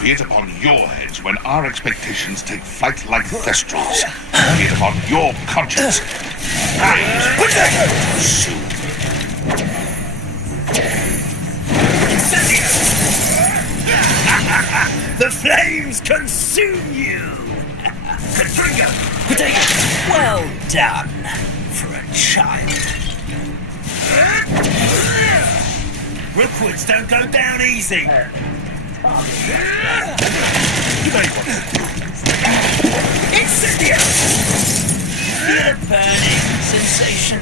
Be it upon your heads when our expectations take flight like thestrals. Be it upon your conscience. Soon. The flames consume you! Katrina! Potato! Well done for a child. Rookwoods don't go down easy. You may want to. Incendio! Feel a burning sensation.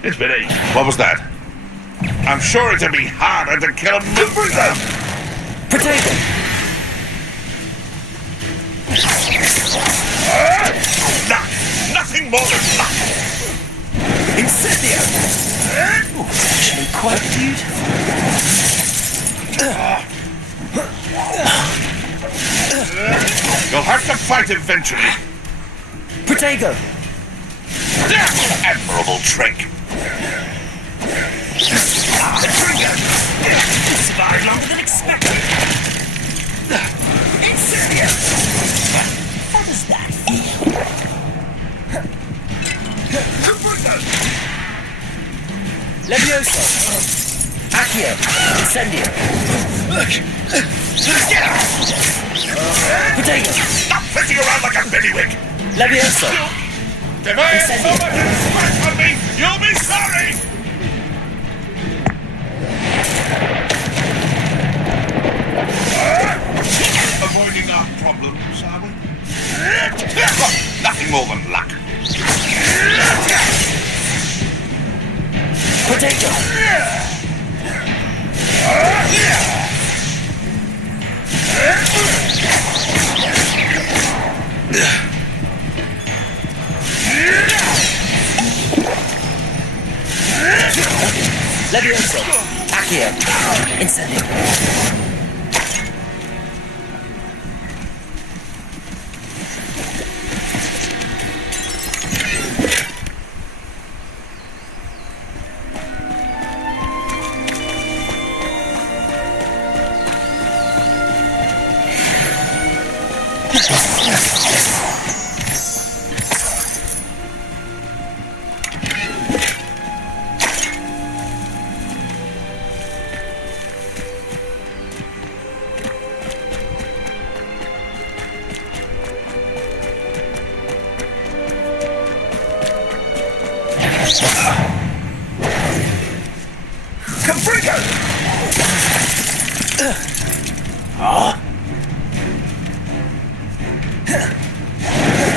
It's been eight. What was that? I'm sure it'd be harder to kill a monster. Potato! Nothing more than luck. Incendio! Oh, it's actually quite beautiful. You'll have to fight eventually. Potato! Admirable trick. The trigger! You survived longer than expected. Incendio! How does that feel? Levioso! Accio! Incendio! Potato! Stop flitting around like a billywig. Levioso! If I have so much respect on me, you'll be sorry! Avoiding our problems, are we? Nothing more than luck. Potato! Levioso! Accio! Incendio!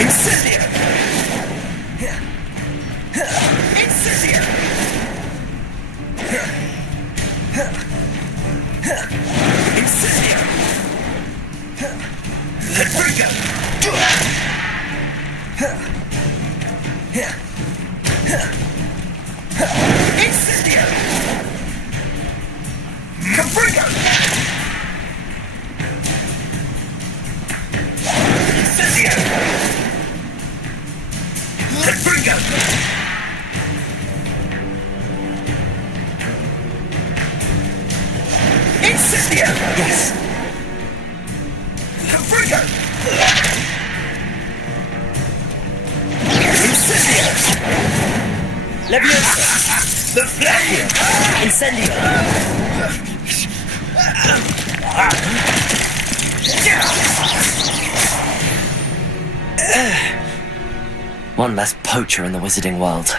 Incendio! Incendio! Incendio! Paprika! Incendio! Paprika! Incendio! Paprika! Incendio! Yes. Paprika! Incendio! Leviosa! The flame! Incendio! One less poacher in the wizarding world.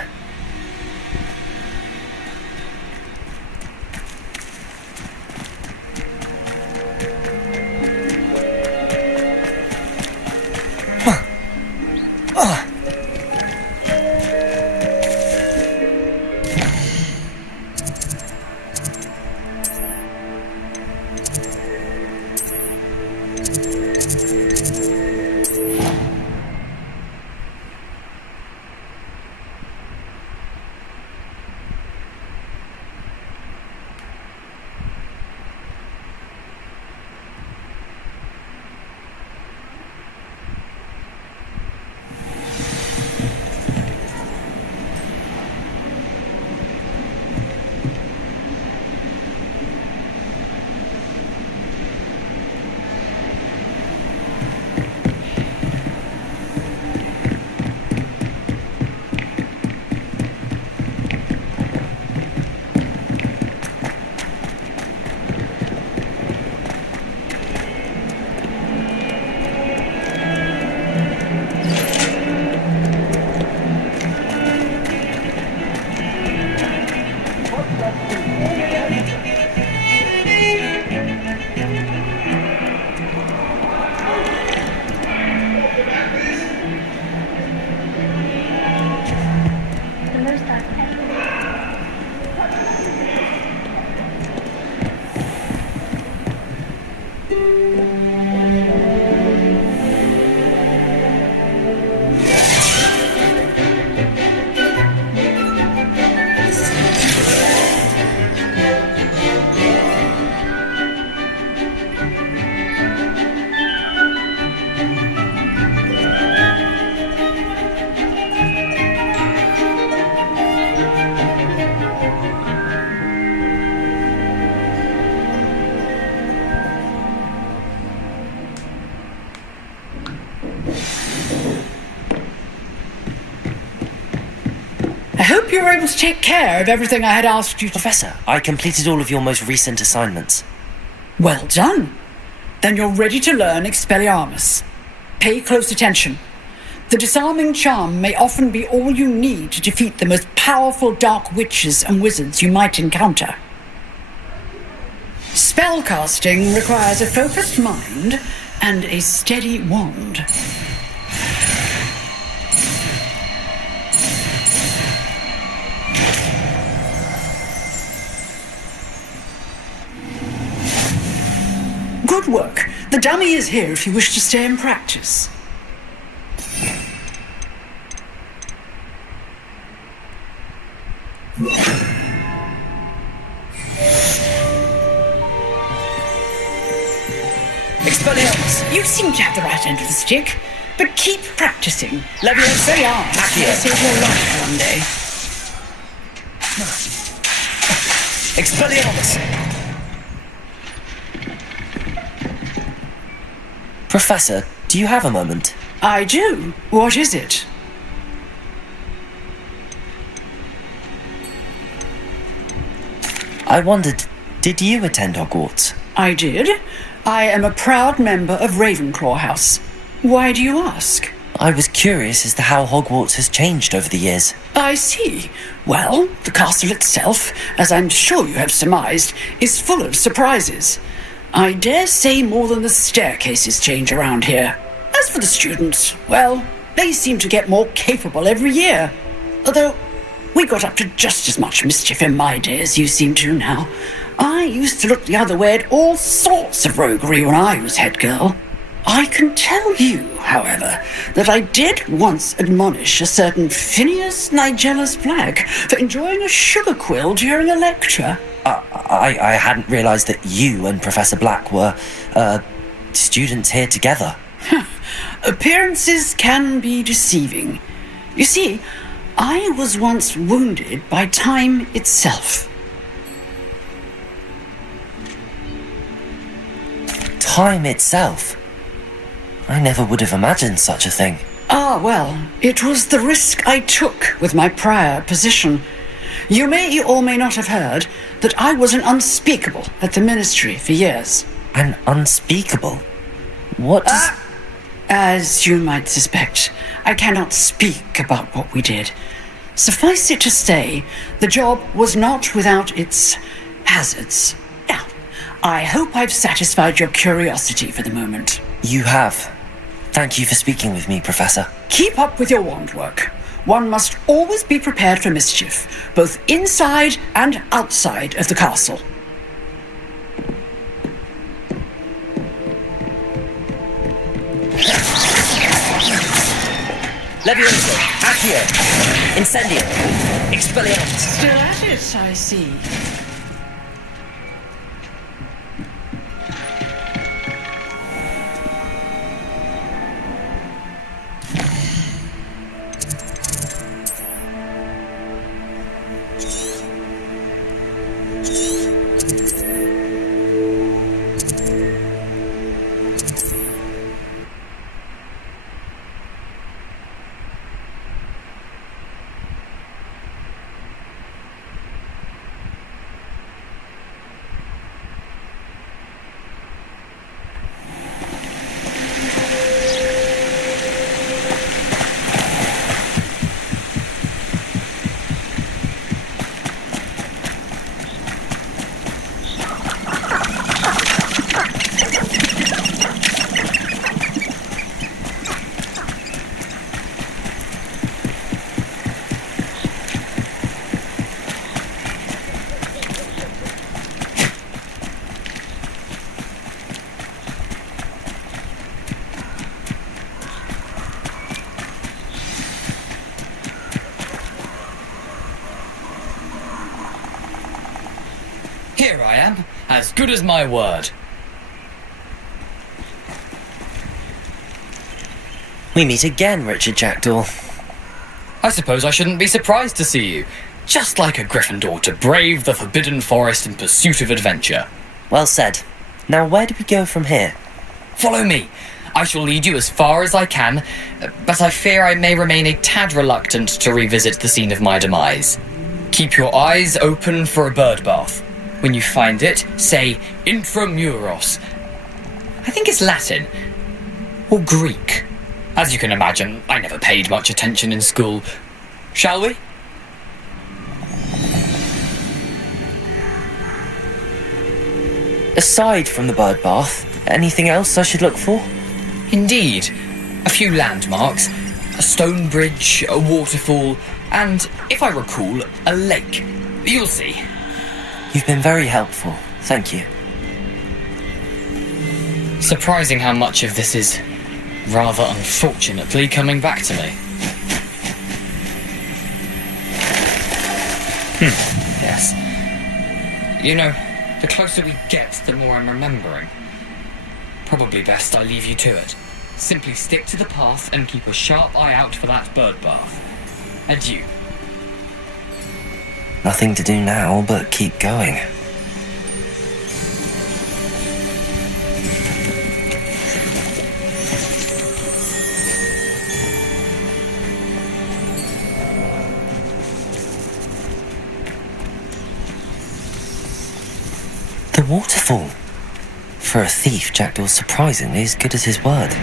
hope you were able to take care of everything I had asked you to. Professor, I completed all of your most recent assignments. Well done. Then you're ready to learn Expelliarmus. Pay close attention. The disarming charm may often be all you need to defeat the most powerful dark witches and wizards you might encounter. Spellcasting requires a focused mind and a steady wand. Good work. The dummy is here if you wish to stay and practice. Expelliarmus! You seem to have the right end of the stick, but keep practicing. Leviosa! Expelliarmus will save your life one day. Expelliarmus! Professor, do you have a moment? I do. What is it? I wondered, did you attend Hogwarts? I did. I am a proud member of Ravenclaw House. Why do you ask? I was curious as to how Hogwarts has changed over the years. I see. Well, the castle itself, as I'm sure you have surmised, is full of surprises. I dare say more than the staircases change around here. As for the students, well, they seem to get more capable every year. Although, we got up to just as much mischief in my day as you seem to now. I used to look the other way at all sorts of roguery when I was head girl. I can tell you, however, that I did once admonish a certain Phineas Nigellus Black for enjoying a sugar quill during a lecture. I hadn't realised that you and Professor Black were, students here together. Appearances can be deceiving. You see, I was once wounded by time itself. Time itself? I never would have imagined such a thing. Ah, well, it was the risk I took with my prior position. You may or may not have heard that I was an unspeakable at the ministry for years. An unspeakable? What does... As you might suspect, I cannot speak about what we did. Suffice it to say, the job was not without its hazards. Now, I hope I've satisfied your curiosity for the moment. You have. Thank you for speaking with me, Professor. Keep up with your wand work. One must always be prepared for mischief, both inside and outside of the castle. Leviosa! Accio! Incendio! Expelliarmus! Still at it, I see. Here I am, as good as my word. We meet again, Richard Jackdaw. I suppose I shouldn't be surprised to see you. Just like a Gryffindor to brave the Forbidden Forest in pursuit of adventure. Well said. Now where do we go from here? Follow me. I shall lead you as far as I can, but I fear I may remain a tad reluctant to revisit the scene of my demise. Keep your eyes open for a bird bath. When you find it, say intramuros. I think it's Latin. Or Greek. As you can imagine, I never paid much attention in school. Shall we? Aside from the bird bath, anything else I should look for? Indeed. A few landmarks, a stone bridge, a waterfall, and, if I recall, a lake. You'll see. You've been very helpful. Thank you. Surprising how much of this is, rather unfortunately, coming back to me. Yes. You know, the closer we get, the more I'm remembering. Probably best I leave you to it. Simply stick to the path and keep a sharp eye out for that bird bath. Adieu. Nothing to do now but keep going. The waterfall. For a thief, Jackdaw's surprisingly as good as his word.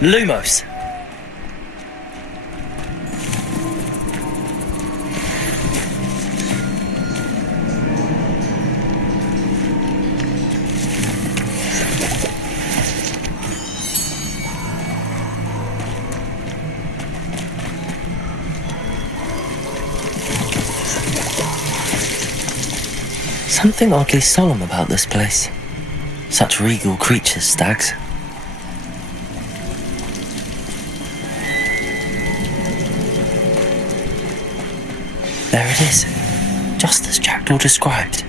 Lumos. Something oddly solemn about this place. Such regal creatures, stags. There it is, just as Jackdaw described.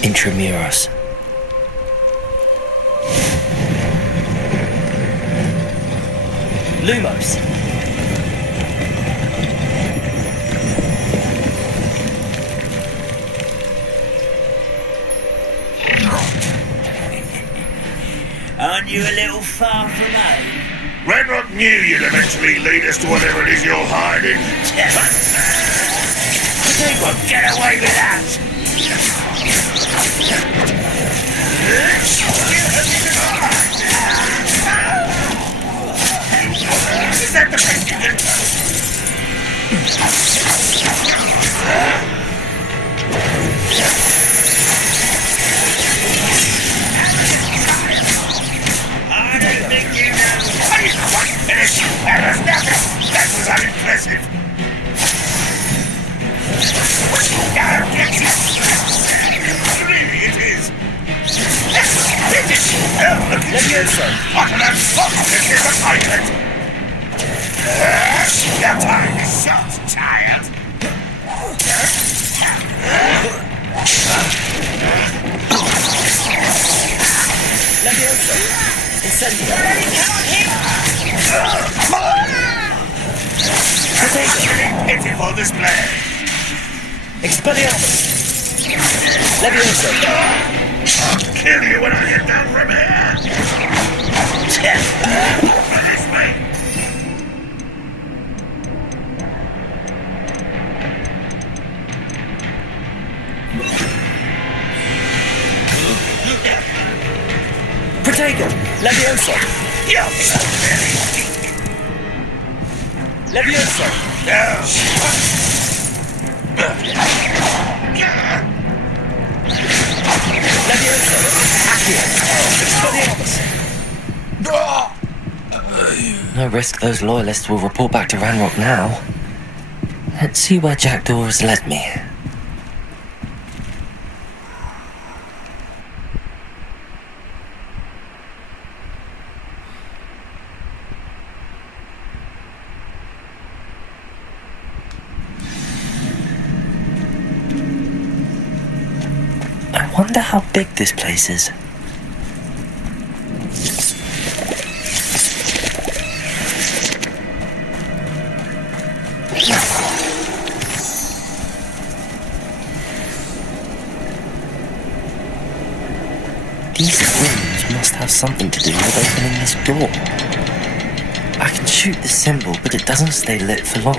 Intramuros. Lumos. Aren't you a little far from home? Redrock knew you'd eventually lead us to whatever it is you're hiding. They won't get away with that! Is that the best you can do? I don't think you know. Are you quite finished? That was nothing. That was unimpressive. Really, it is. What an unfortunate disappointment! Your time is short, child. Pitiful display. Expelliarmus! Levioso! I'll kill you when I get down from here! This way! Protego! Levioso! You're so very deep! Levioso! No! Levioso! no risk those loyalists will report back to Ranrock now. Let's see where Jackdaw has led me. I wonder how big this place is. These rooms must have something to do with opening this door. I can shoot the symbol, but it doesn't stay lit for long.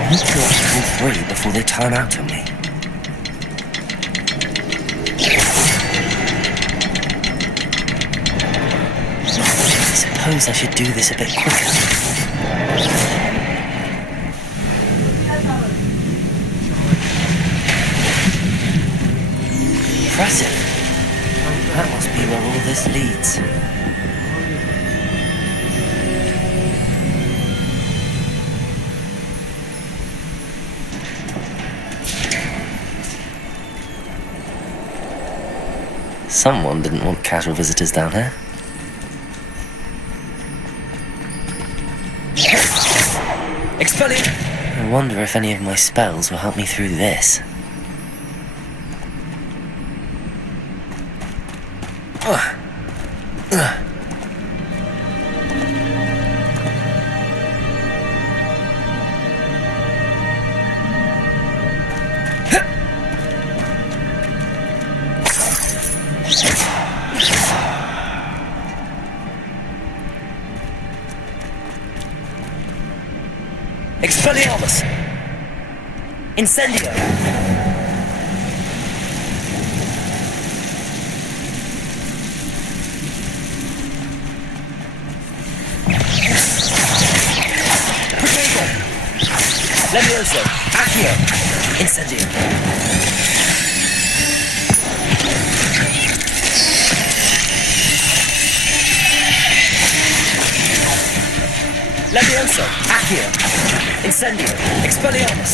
I need to watch all three before they turn out on me. I suppose I should do this a bit quicker. Impressive. That must be where all this leads. Someone didn't want casual visitors down here. Expelliarmus! I wonder if any of my spells will help me through this. Expelliarmus! Incendio! Levioso! Accio! Incendio! Levioso! Accio! Incendio! Expelliarmus!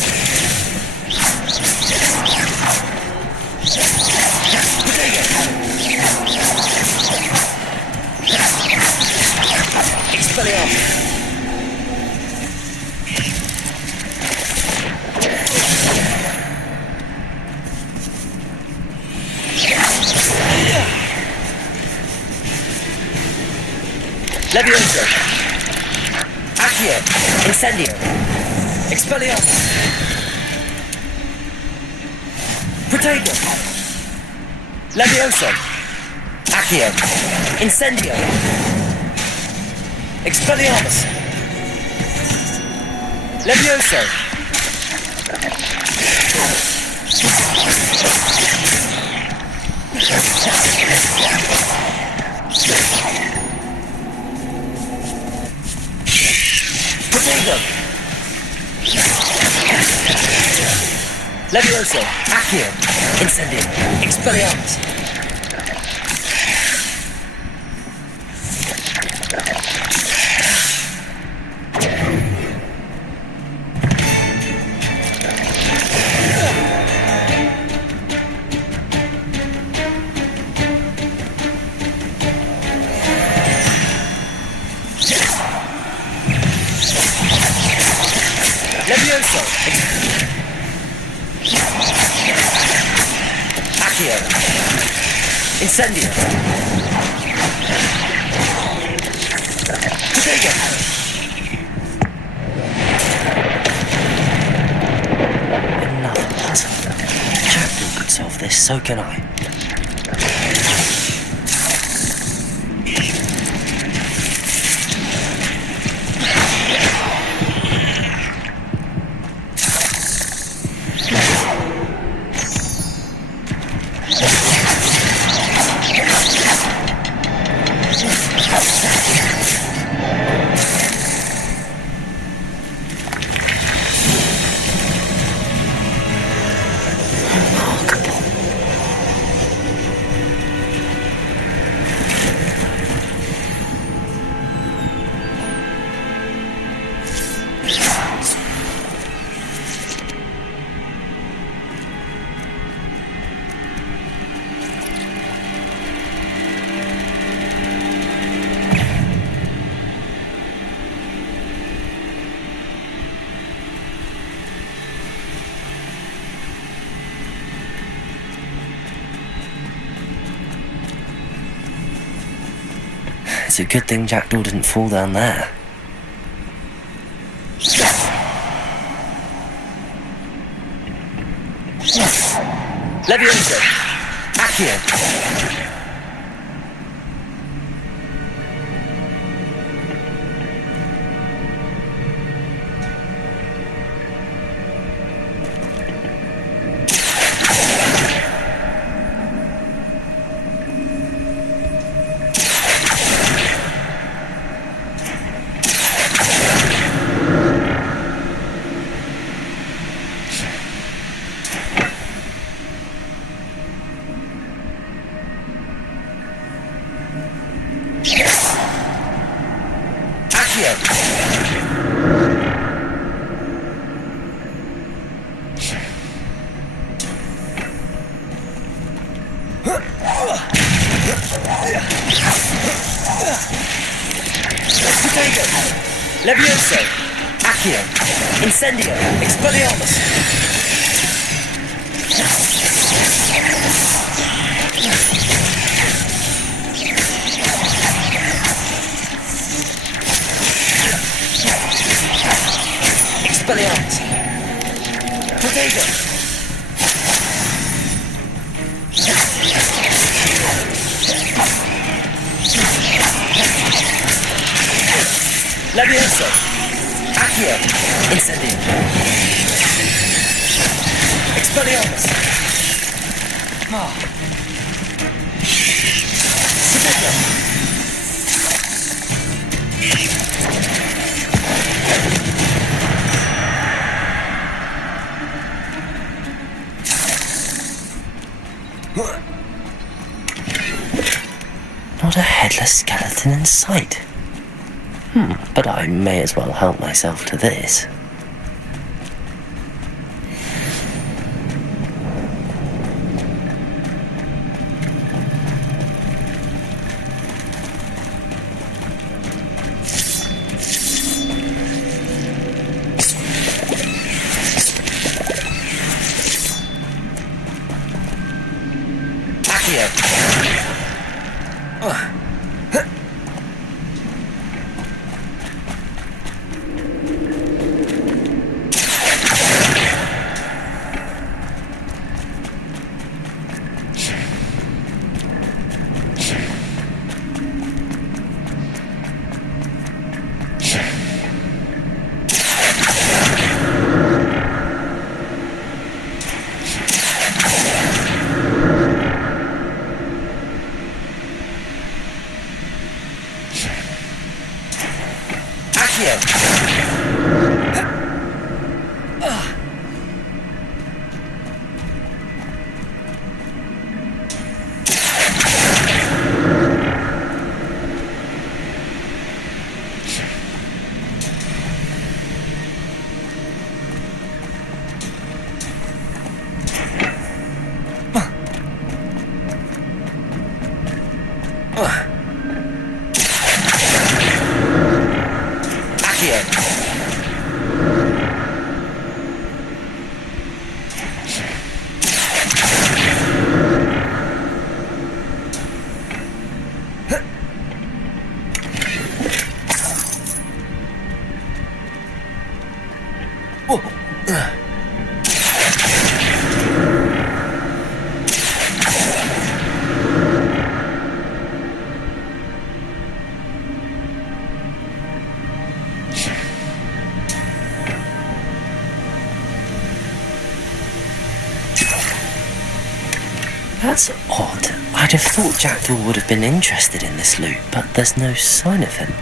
Expelliarmus! Levioso! Accio! Incendio! Expelliarmus! Protego! Levioso! Accio! Incendio! Expelliarmus! Levioso! Protego! Levioso! Accio! Incendio! Expelliarmus! Levioso! Accio! Incendio! Protego! Another puzzle. Jackdaw could solve this, so can I. It's a good thing Jackdaw didn't fall down there. Levioso! Accio! Levioso! Accio! Incendio! Expelliarmus! Expelliarmus! Potato! Levioso! Accio! Incendio! Expelliarmus! Potato! Not a headless skeleton in sight. But I may as well help myself to this. That's odd. I'd have thought Jackdaw would have been interested in this loot, but there's no sign of him.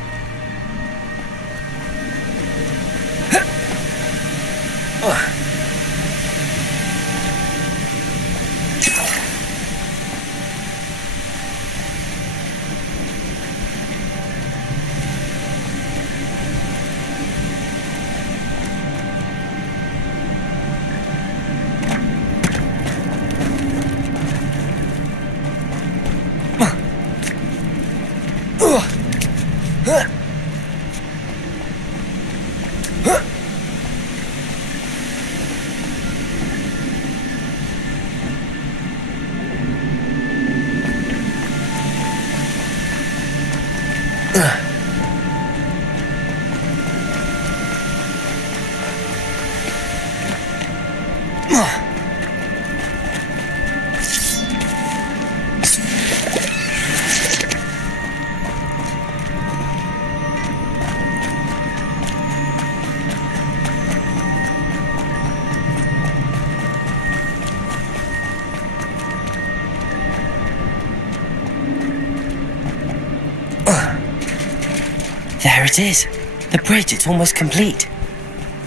it is. The bridge, it's almost complete.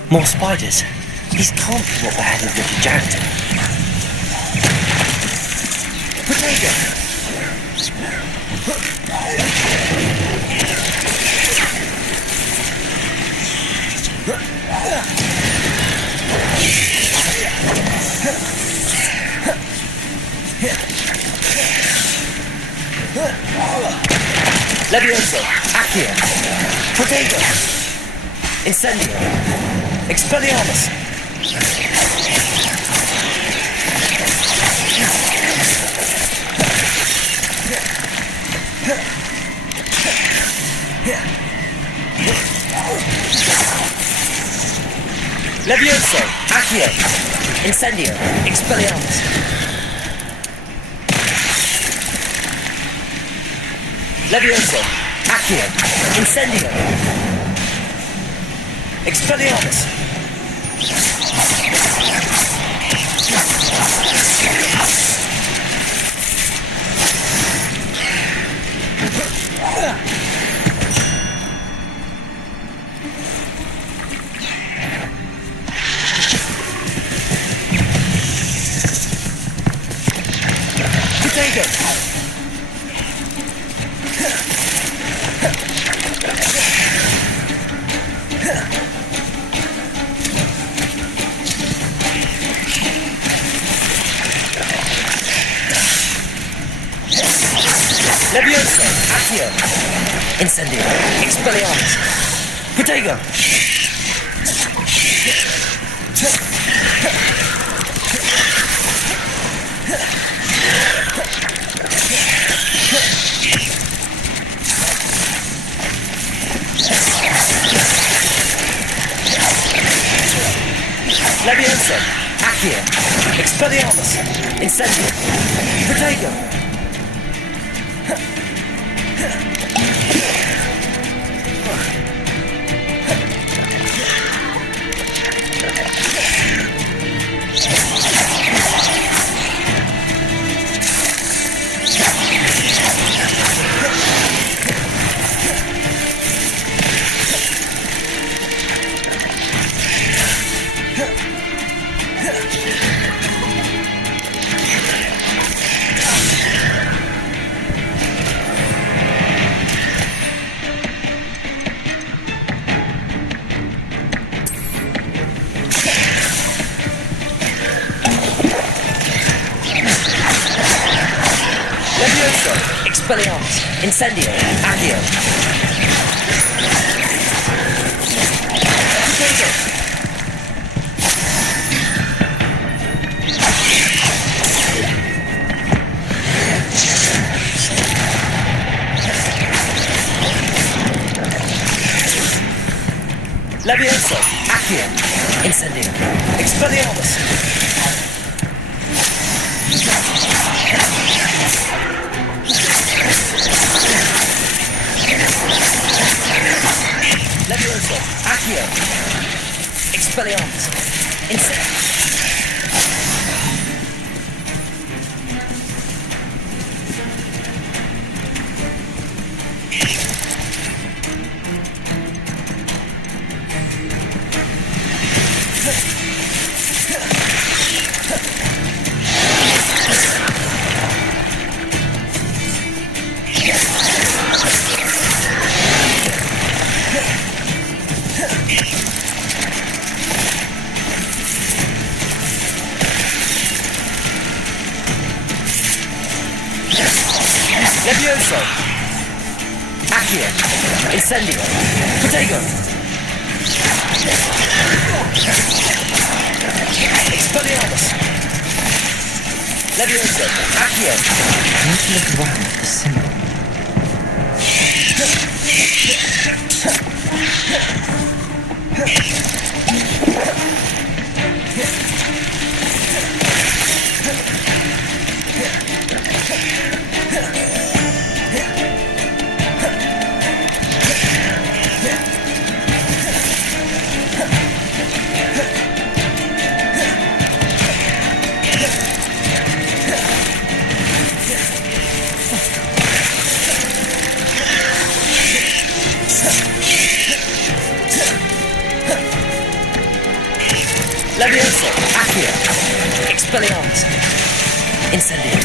More spiders. These can't be what the head of Richard Janitor. Potato! Levioso! Accio! Potato! Incendio! Expelliarmus! Levioso! Accio! Incendio! Expelliarmus! Levioso! Accio! Incendio! Expelliarmus! Potato! Levioso! Accio! Incendio! Expelliarmus! Potato! Levioso! Accio! Expelliarmus! Incendio! Potato! Expelliarmus! Incendio! Accio! Potato! Levioso! Accio! Incendio! Expelliarmus! Levioso! Accio! Expelliarmus! Incendio! Levioso! Accio! Incendio! Potato! Expelliarmus! Levioso! Accio! Need to look around at the symbol. Levioso! Accio! Expelliarmus! Incendio!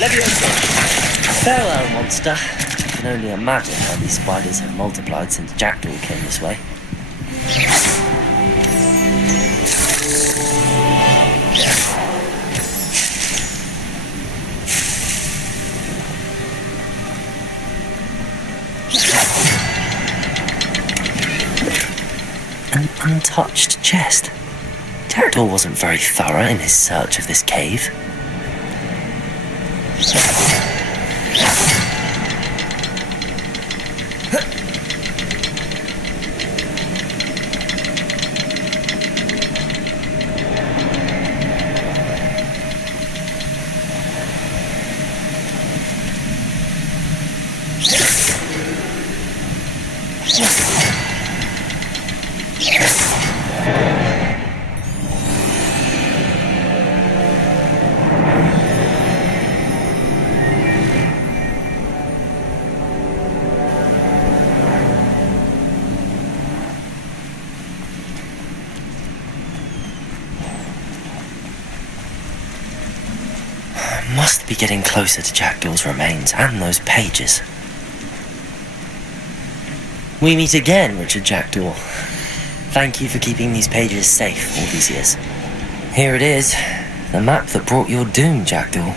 Levioso! Farewell, monster. I can only imagine how these spiders have multiplied since Jackdaw came this way. An untouched chest. Jackdaw wasn't very thorough in his search of this cave. Must be getting closer to Jackdaw's remains and those pages. We meet again, Richard Jackdaw. Thank you for keeping these pages safe all these years. Here it is, the map that brought your doom, Jackdaw.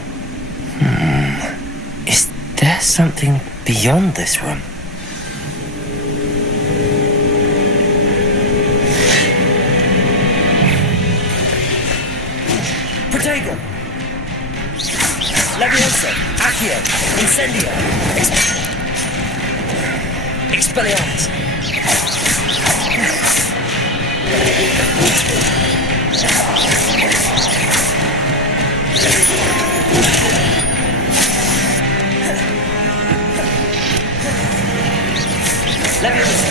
Is there something beyond this room? Protego! Levioso! Accio! Incendio! Expelliarmus! Levioso!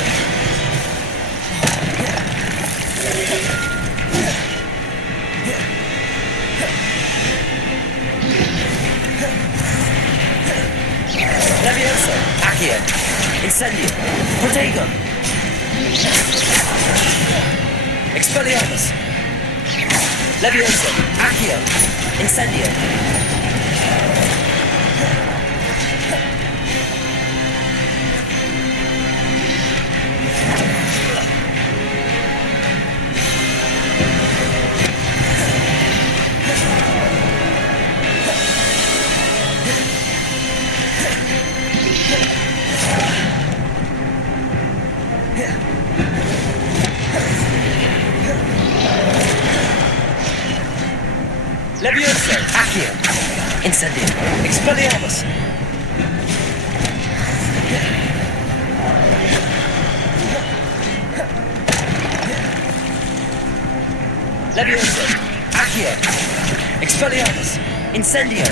Levioso! Accio! Incendio! Protego! Expelliarmus! Levioso! Accio! Incendio! Levioso! Accio! Incendio! Expelliarmus! Levioso! Accio! Expelliarmus! Incendio!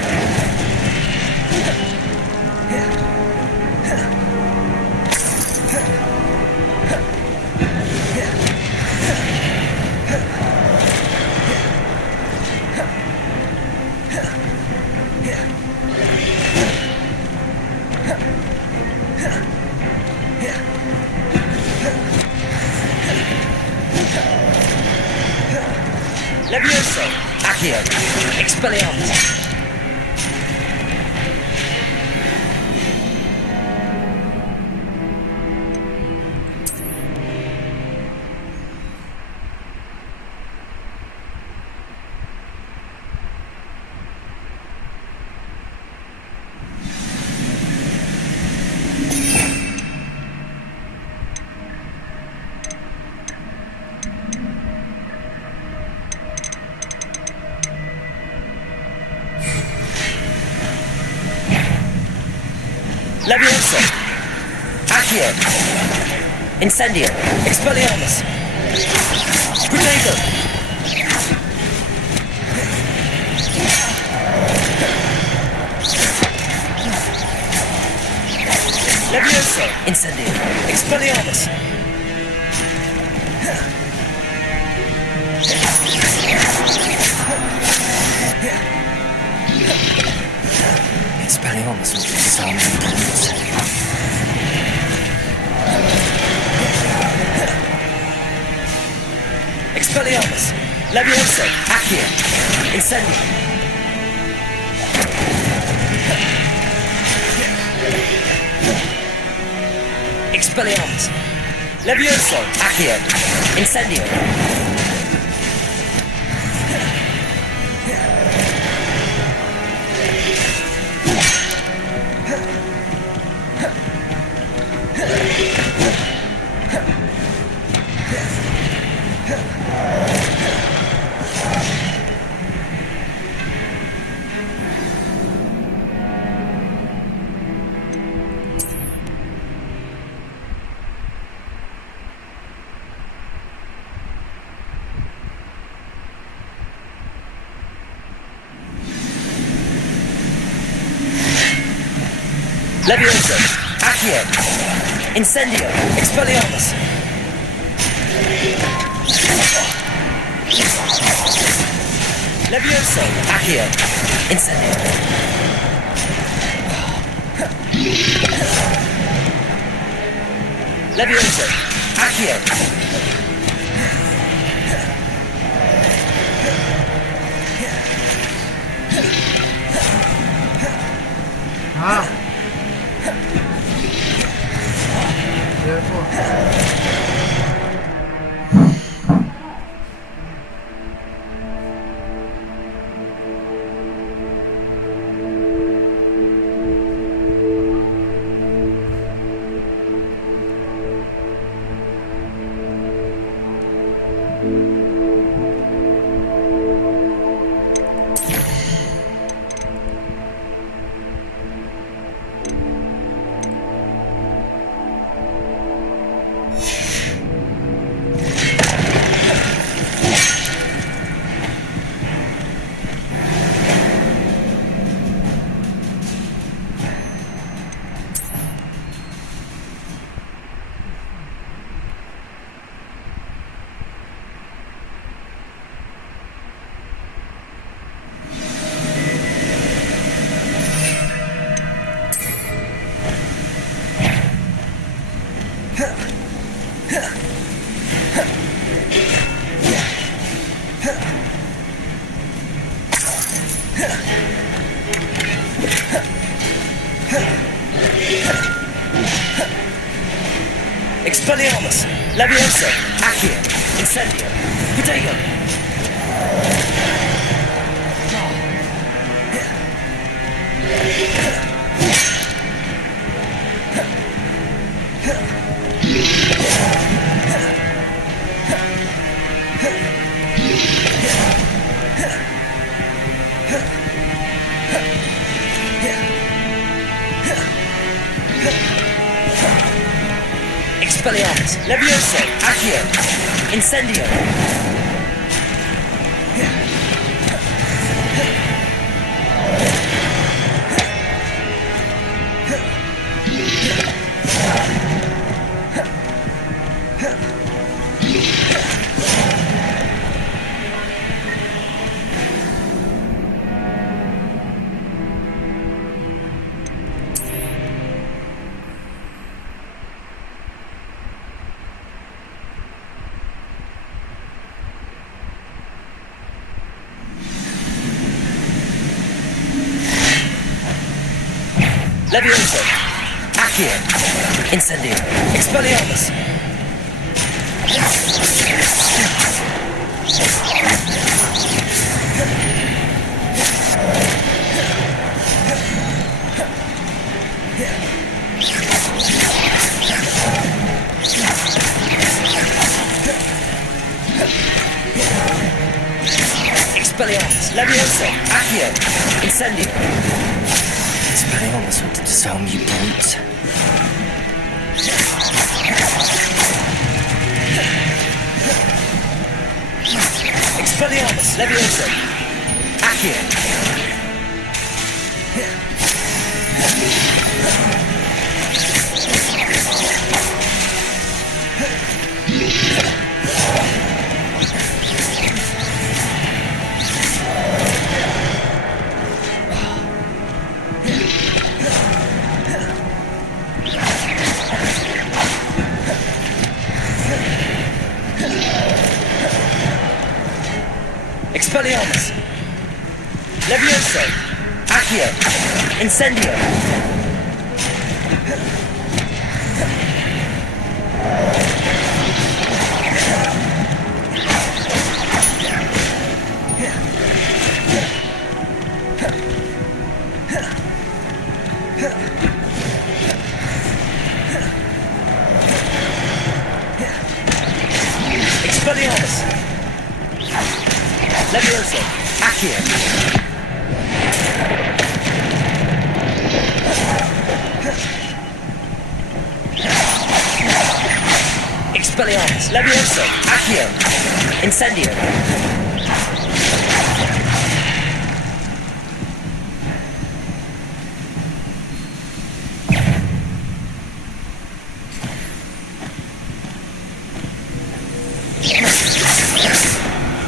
Levioso! Accio! Expelliarmus! Levioso! Accio! Incendio! Expelliarmus! Protego! Levioso! Incendio! Expelliarmus! Expelliarmus! Levioso! Accio! Incendio! Expelliarmus! Levioso! Accio! Incendio! Levioso! Accio! Incendio! Expelliarmus! Levioso! Accio! Incendio! Levioso! Accio! Ah. Careful. Expelliarmus! Levioso! Accio! Incendio! Protego! Expelliarmus! Levioso! Accio! Incendio! Levioso! Accio! Incendio! Expelliarmus! Expelliarmus! Levioso! Accio! Incendio! Expelliarmus wanted to disarm you brutes. Expelliarmus! Levioso! Accio! Expelliarmus! Levioso! Accio! Incendio! Expelliarmus! Levioso! Accio! Expelliarmus! Levioso! Accio! Incendio!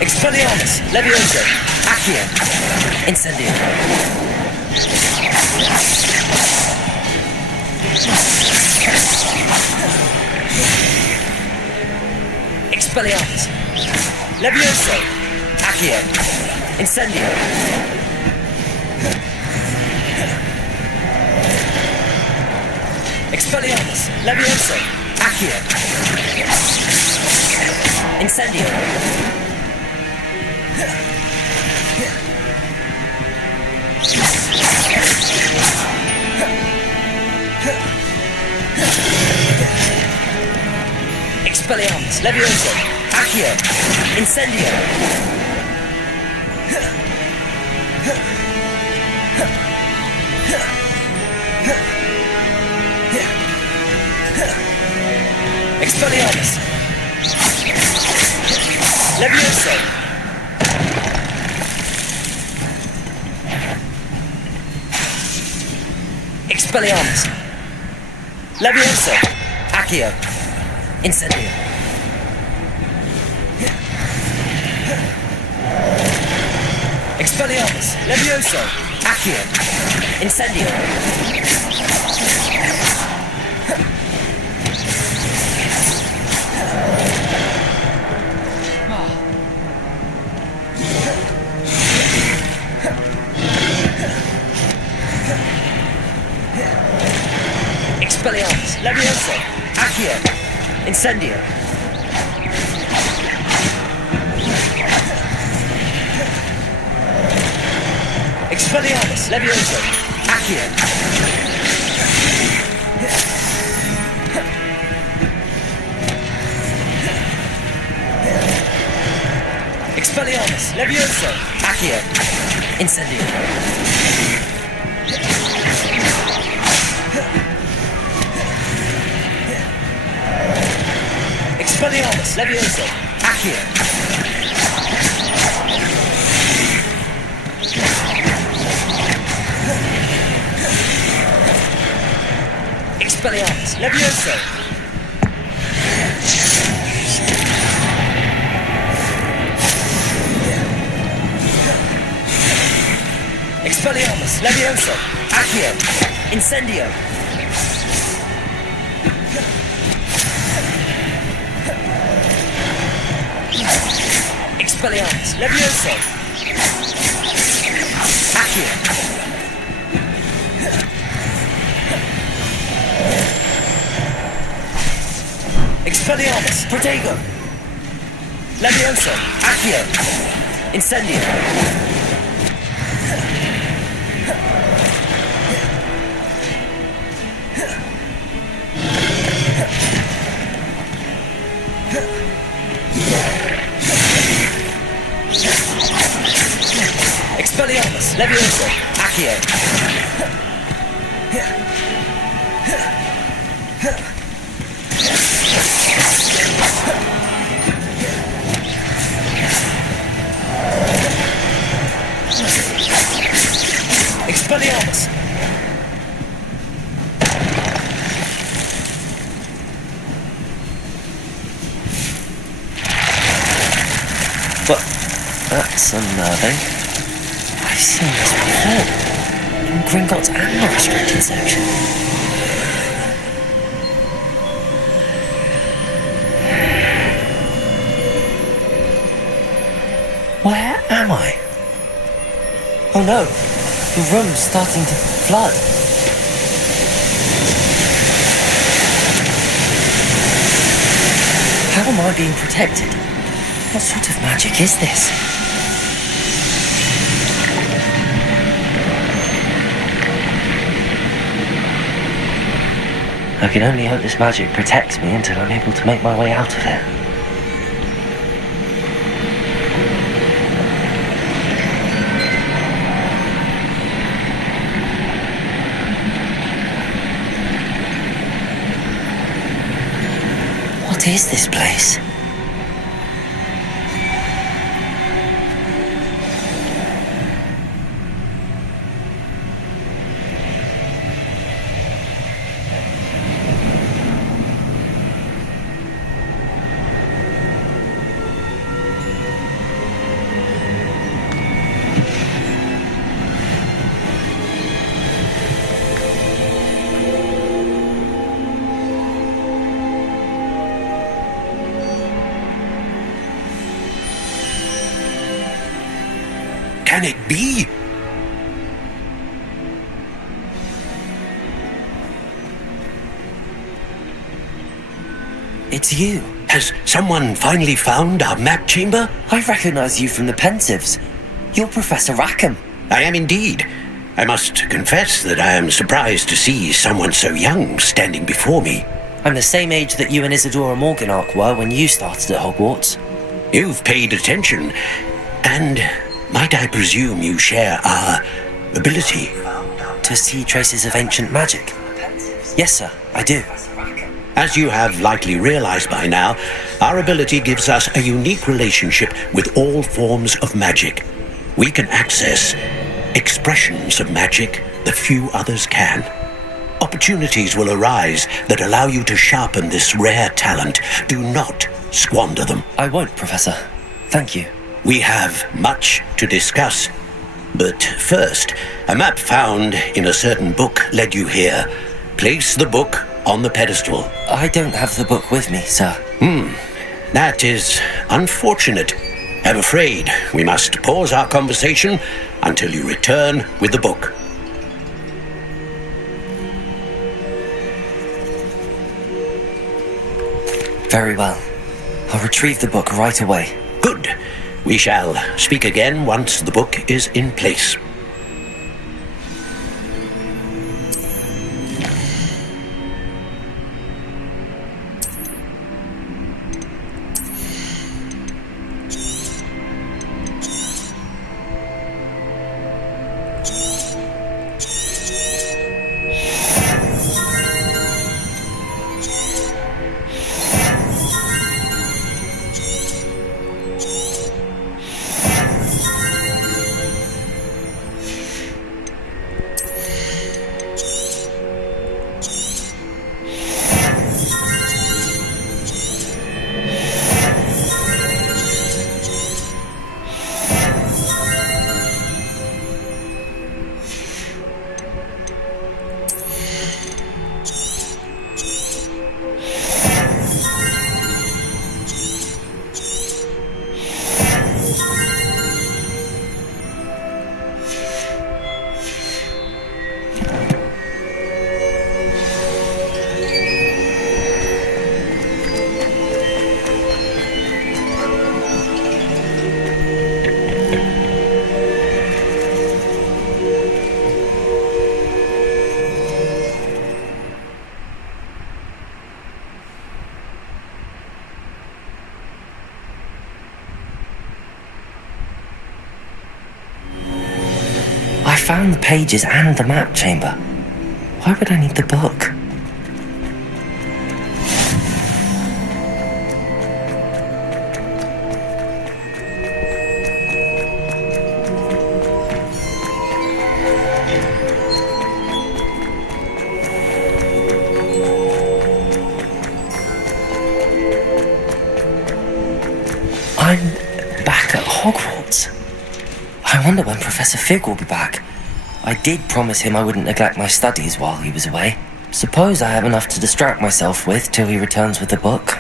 Expelliarmus! Levioso! Accio! Incendio! Expelliarmus! Levioso! Accio! Incendio! Expelliarmus! Levioso! Accio! Incendio! Expelliarmus! Levioso! Accio! Incendio! Expelliarmus! Levioso! Expelliarmus! Levioso! Accio! Incendio! Expelliarmus! Levioso! Accio! Incendio! Expelliarmus! Levioso! Accio! Incendio! Expelliarmus! Levioso! Accio! Expelliarmus! Levioso! Accio! Incendio! Expelliarmus! Levioso! Accio! Expelliarmus! Levioso! Expelliarmus! Levioso! Accio! Incendio! Expelliarmus! Levioso! Accio! Expelliarmus! Protego! Levioso! Accio! Incendio! Expelliarmus! Levioso! Accio! Expelliarmus! But that's unnerving. I've seen this before. In Gringotts and the restricted section. Where am I? Oh no, the room's starting to flood. How am I being protected? What sort of magic is this? I can only hope this magic protects me until I'm able to make my way out of it. What is this place? Can it be? It's you. Has someone finally found our map chamber? I recognize you from the Pensives. You're Professor Rackham. I am indeed. I must confess that I am surprised to see someone so young standing before me. I'm the same age that you and Isadora Morganach were when you started at Hogwarts. You've paid attention, and might I presume you share our ability? To see traces of ancient magic? Yes, sir, I do. As you have likely realized by now, our ability gives us a unique relationship with all forms of magic. We can access expressions of magic that few others can. Opportunities will arise that allow you to sharpen this rare talent. Do not squander them. I won't, Professor. Thank you. We have much to discuss. But first, a map found in a certain book led you here. Place the book on the pedestal. I don't have the book with me, sir. That is unfortunate. I'm afraid we must pause our conversation until you return with the book. Very well. I'll retrieve the book right away. Good. We shall speak again once the book is in place. I found the pages and the map chamber. Why would I need the book? I'm back at Hogwarts. I wonder when Professor Fig will be back. I did promise him I wouldn't neglect my studies while he was away. Suppose I have enough to distract myself with till he returns with the book.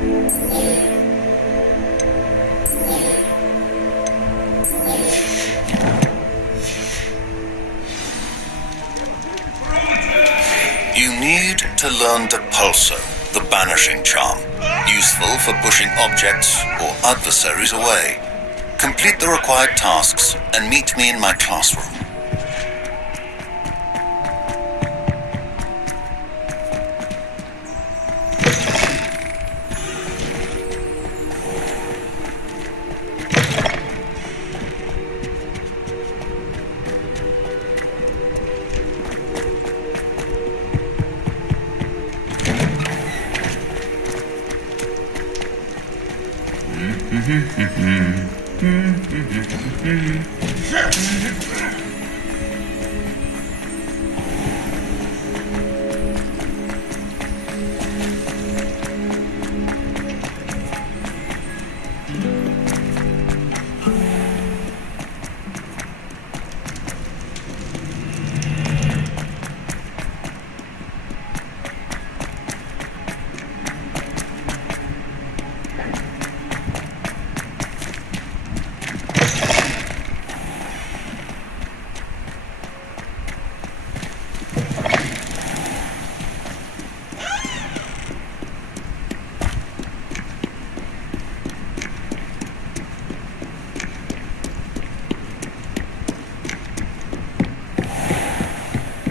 You need to learn Depulso, the banishing charm, useful for pushing objects or adversaries away. Complete the required tasks and meet me in my classroom.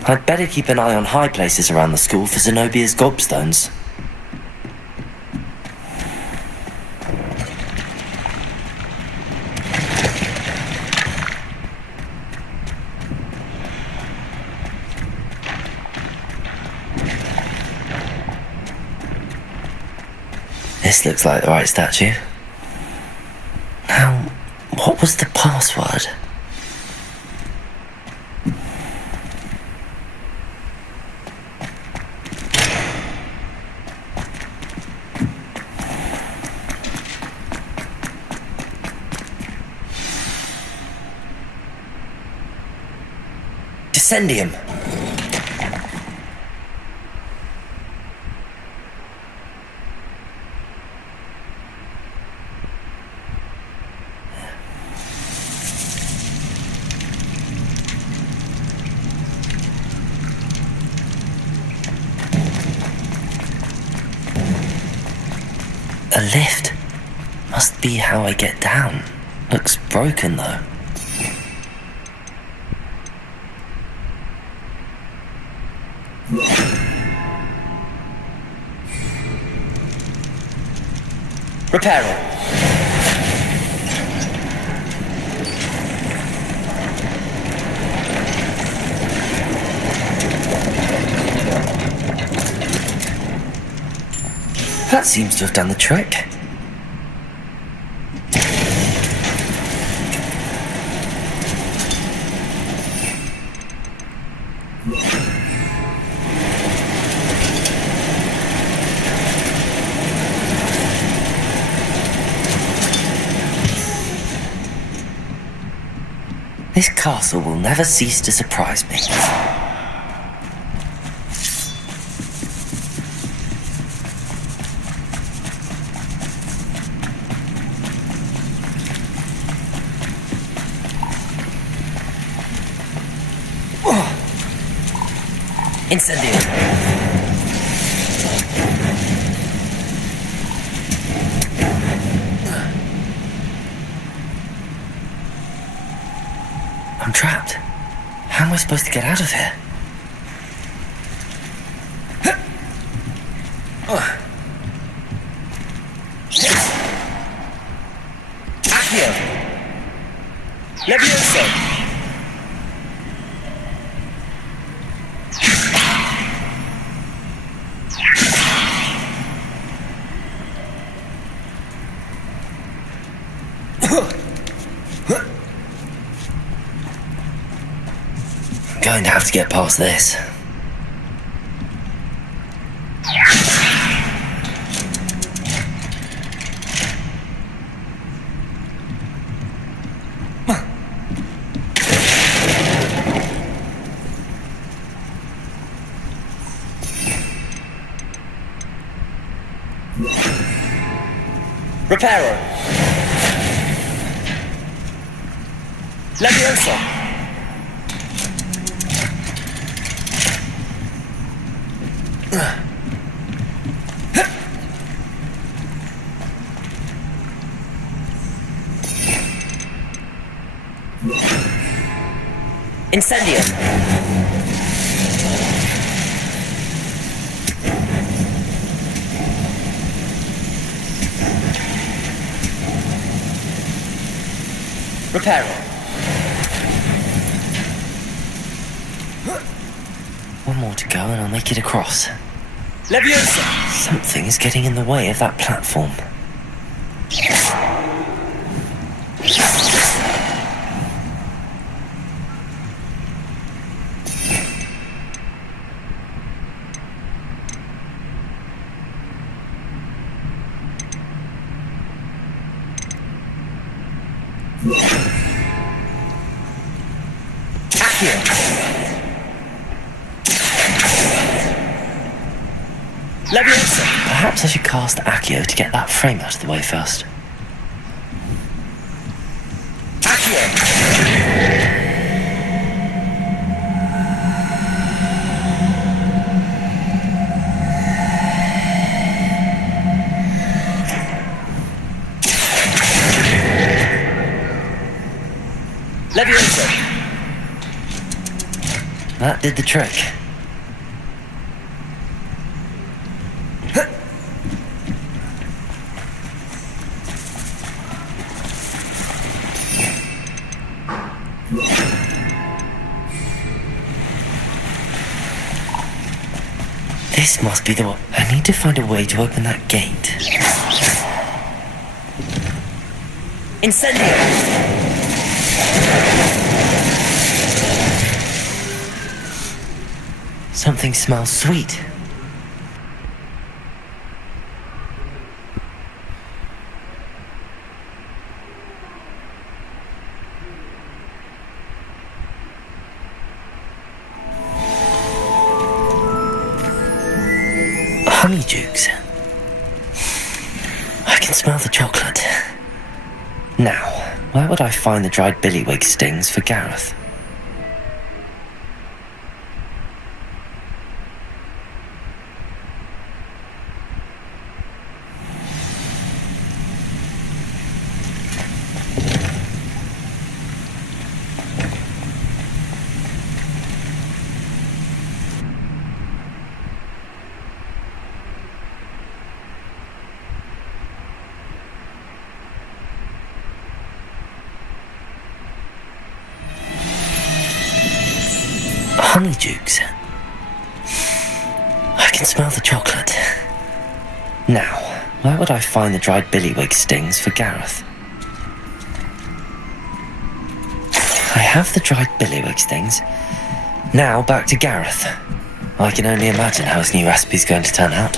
I'd better keep an eye on high places around the school for Zenobia's gobstones. This looks like the right statue. Now, what was the password? Descendium. A lift. Must be how I get down. Looks broken though. Repair it. That seems to have done the trick. This castle will never cease to surprise me. Incendiary. I'm trapped. How am I supposed to get out of here? Accio! Levioso! I'm going to have to get past this. Reparo. Leviosa. Incendium. Reparo. One more to go and I'll make it across. Leviosa! Something is getting in the way of that platform. Leviosa! Perhaps I should cast Accio to get that frame out of the way first. Accio! Leviosa! That did the trick. This must be the one. I need to find a way to open that gate. Incendio! Something smells sweet. Honeydukes. I can smell the chocolate. Now, where would I find the dried billywig stings for Gareth? Honeydukes. I can smell the chocolate. Now, where would I find the dried billywig stings for Gareth? I have the dried billywig stings. Now back to Gareth. I can only imagine how his new recipe's going to turn out.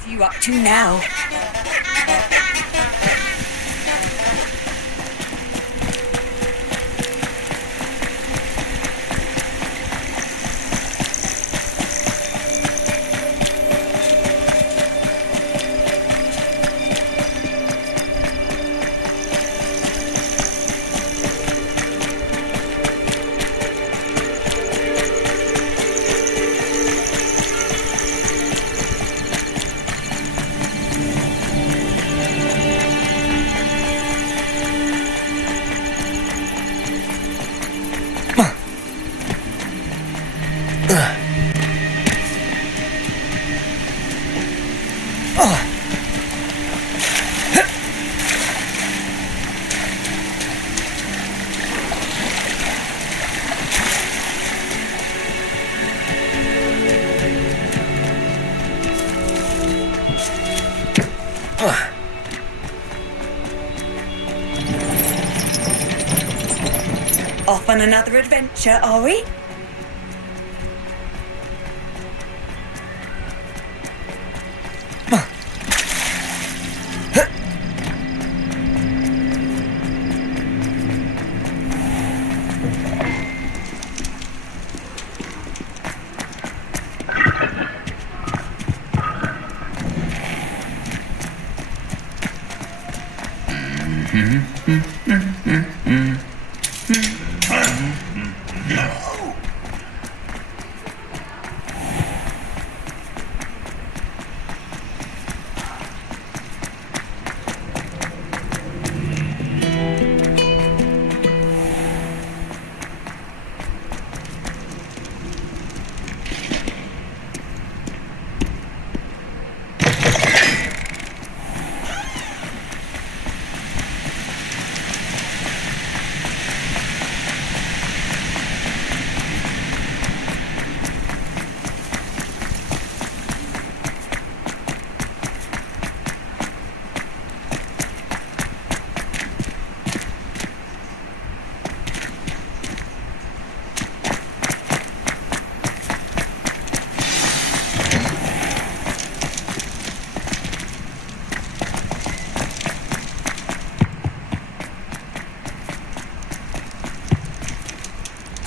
What are you up to now? Off on another adventure, are we?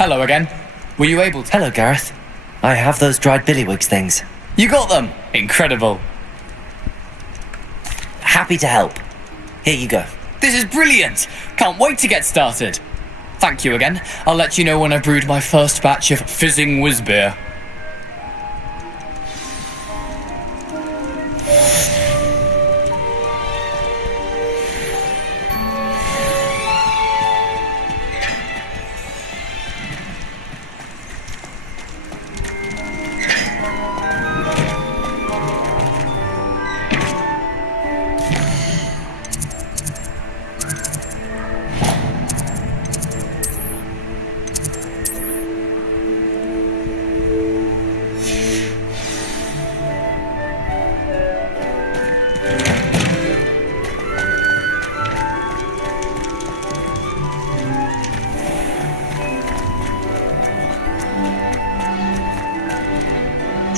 Hello again. Were you able to... Hello, Gareth. I have those dried billywigs things. You got them! Incredible. Happy to help. Here you go. This is brilliant! Can't wait to get started. Thank you again. I'll let you know when I brewed my first batch of fizzing whiz beer.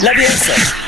Leviosa!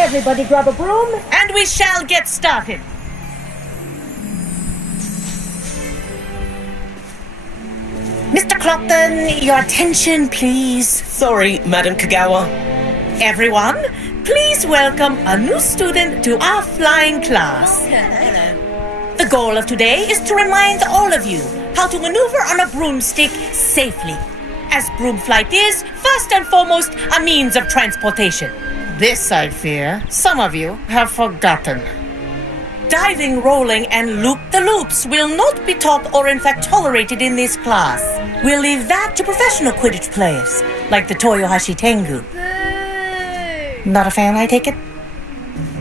Everybody grab a broom, and we shall get started. Mr. Clopton, your attention, please. Sorry, Madam Kagawa. Everyone, please welcome a new student to our flying class. The goal of today is to remind all of you how to maneuver on a broomstick safely, as broom flight is, first and foremost, a means of transportation. This, I fear, some of you have forgotten. Diving, rolling, and loop-the-loops will not be taught or in fact tolerated in this class. We'll leave that to professional Quidditch players, like the Toyohashi Tengu. Not a fan, I take it?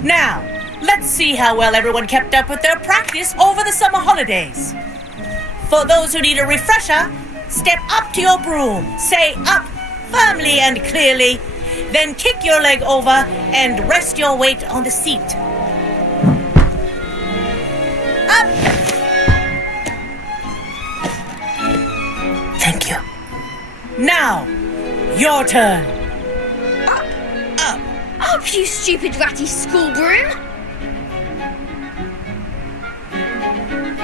Now, let's see how well everyone kept up with their practice over the summer holidays. For those who need a refresher, step up to your broom. Say up firmly and clearly. Then kick your leg over and rest your weight on the seat. Up! Thank you. Now, your turn. Up, you stupid ratty school broom!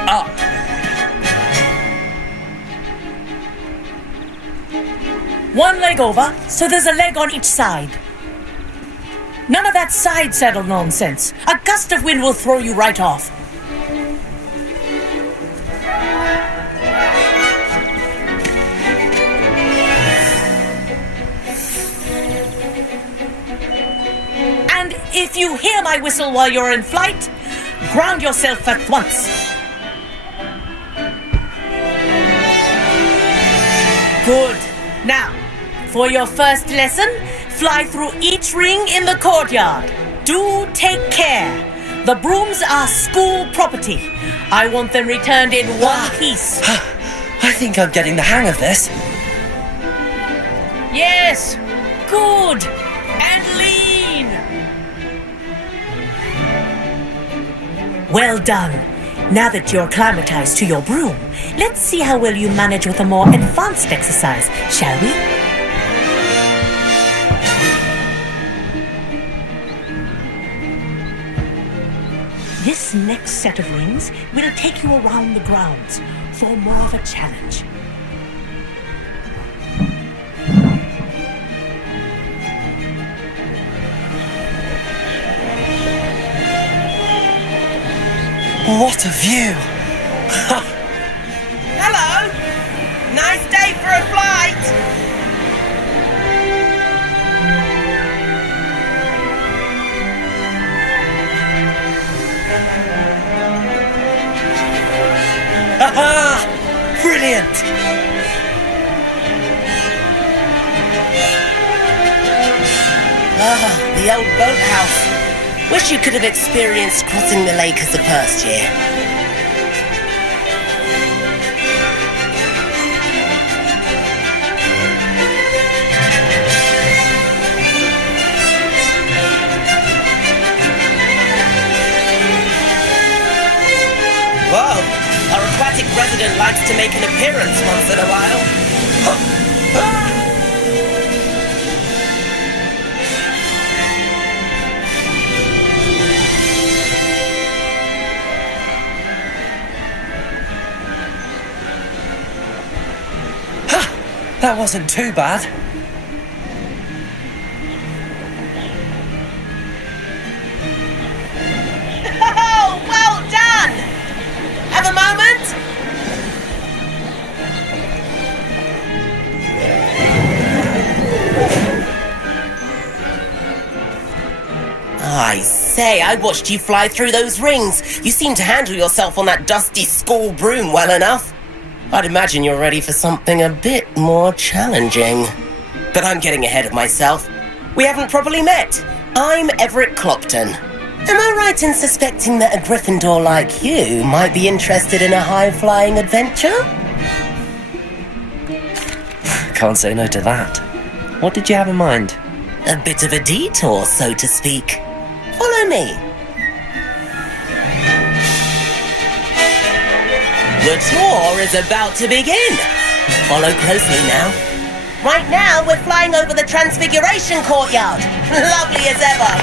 Up. One leg over, so there's a leg on each side. None of that side saddle nonsense. A gust of wind will throw you right off. And if you hear my whistle while you're in flight, ground yourself at once. Good. Now, for your first lesson, fly through each ring in the courtyard. Do take care. The brooms are school property. I want them returned in one piece. I think I'm getting the hang of this. Yes. Good. And lean. Well done. Now that you're acclimatized to your broom, let's see how well you manage with a more advanced exercise, shall we? This next set of rings will take you around the grounds for more of a challenge. What a view! Hello! Nice day for a flight! Aha! Brilliant! The old boathouse. Wish you could have experienced crossing the lake as the first year. Whoa! Our aquatic resident likes to make an appearance once in a while. That wasn't too bad. Oh, well done! Have a moment? I say, I watched you fly through those rings. You seem to handle yourself on that dusty school broom well enough. I'd imagine you're ready for something a bit more challenging. But I'm getting ahead of myself. We haven't properly met. I'm Everett Clopton. Am I right in suspecting that a Gryffindor like you might be interested in a high-flying adventure? Can't say no to that. What did you have in mind? A bit of a detour, so to speak. Follow me. The tour is about to begin. Follow closely now. Right now, we're flying over the Transfiguration Courtyard. Lovely as ever.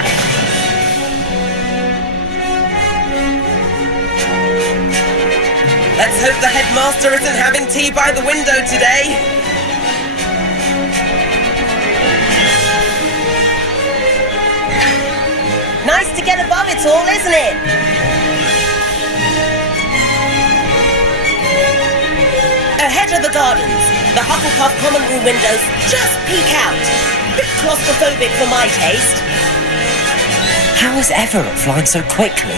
Let's hope the headmaster isn't having tea by the window today. Nice to get above it all, isn't it? Ahead of the gardens, the Hufflepuff common room windows just peek out. Bit claustrophobic for my taste. How is Everett flying so quickly?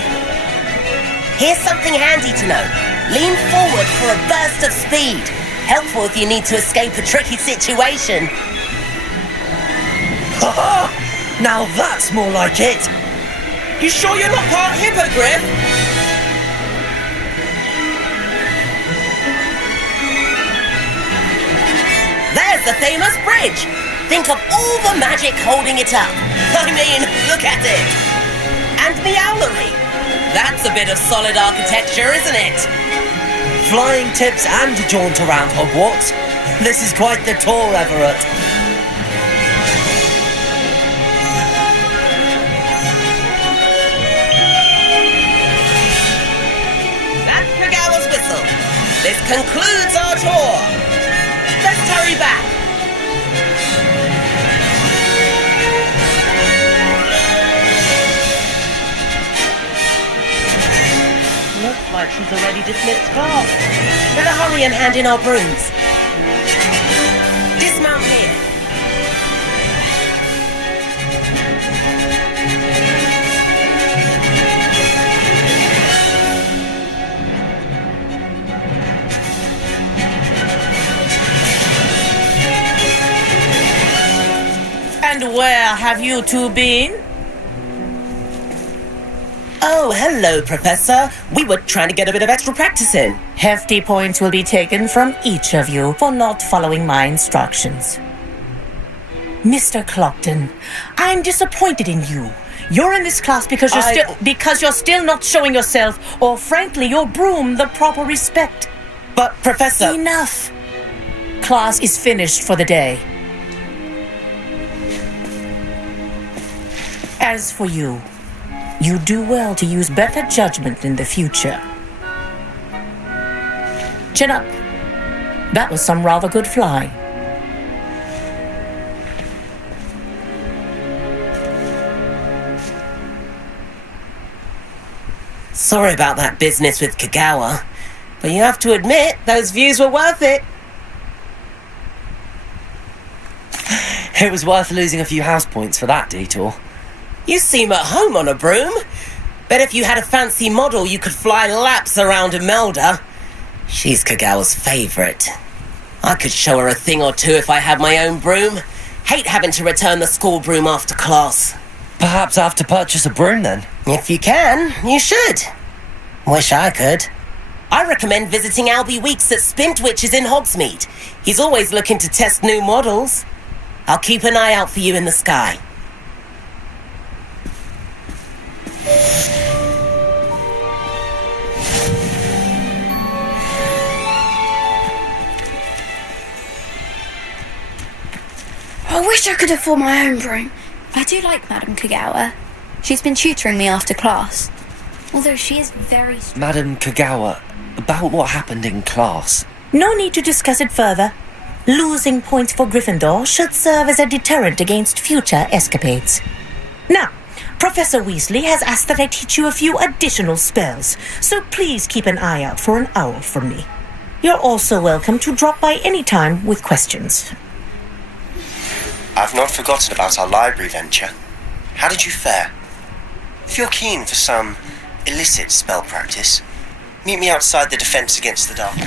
Here's something handy to know. Lean forward for a burst of speed. Helpful if you need to escape a tricky situation. Now that's more like it. You sure you're not part hippogriff? There's the famous bridge. Think of all the magic holding it up. I mean, look at it. And the owlery. That's a bit of solid architecture, isn't it? Flying tips and a jaunt around Hogwarts. This is quite the tour, Everett. That's Kagawa's whistle. This concludes our tour. Let's hurry back. Looks like she's already dismissed class. Better hurry and hand in our brooms. Dismount here. And where have you two been? Oh, hello, Professor. We were trying to get a bit of extra practice in. Hefty points will be taken from each of you for not following my instructions. Mr. Clopton, I'm disappointed in you. You're in this class because you're still not showing yourself, or frankly, your broom the proper respect. But, Professor... Enough. Class is finished for the day. As for you, you do well to use better judgment in the future. Chin up. That was some rather good flying. Sorry about that business with Kagawa, but you have to admit those views were worth it. It was worth losing a few house points for that detour. You seem at home on a broom. Bet if you had a fancy model, you could fly laps around Imelda. She's Kagawa's favourite. I could show her a thing or two if I had my own broom. Hate having to return the school broom after class. Perhaps I have to purchase a broom then? If you can, you should. Wish I could. I recommend visiting Albie Weeks at Spintwitches in Hogsmeade. He's always looking to test new models. I'll keep an eye out for you in the sky. I wish I could afford my own broom. I do like Madame Kagawa. She's been tutoring me after class. Although she is very... Madame Kagawa, about what happened in class. No need to discuss it further. Losing points for Gryffindor should serve as a deterrent against future escapades. Now, Professor Weasley has asked that I teach you a few additional spells, so please keep an eye out for an owl from me. You're also welcome to drop by any time with questions. I've not forgotten about our library venture. How did you fare? If you're keen for some illicit spell practice, meet me outside the Defense Against the Dark.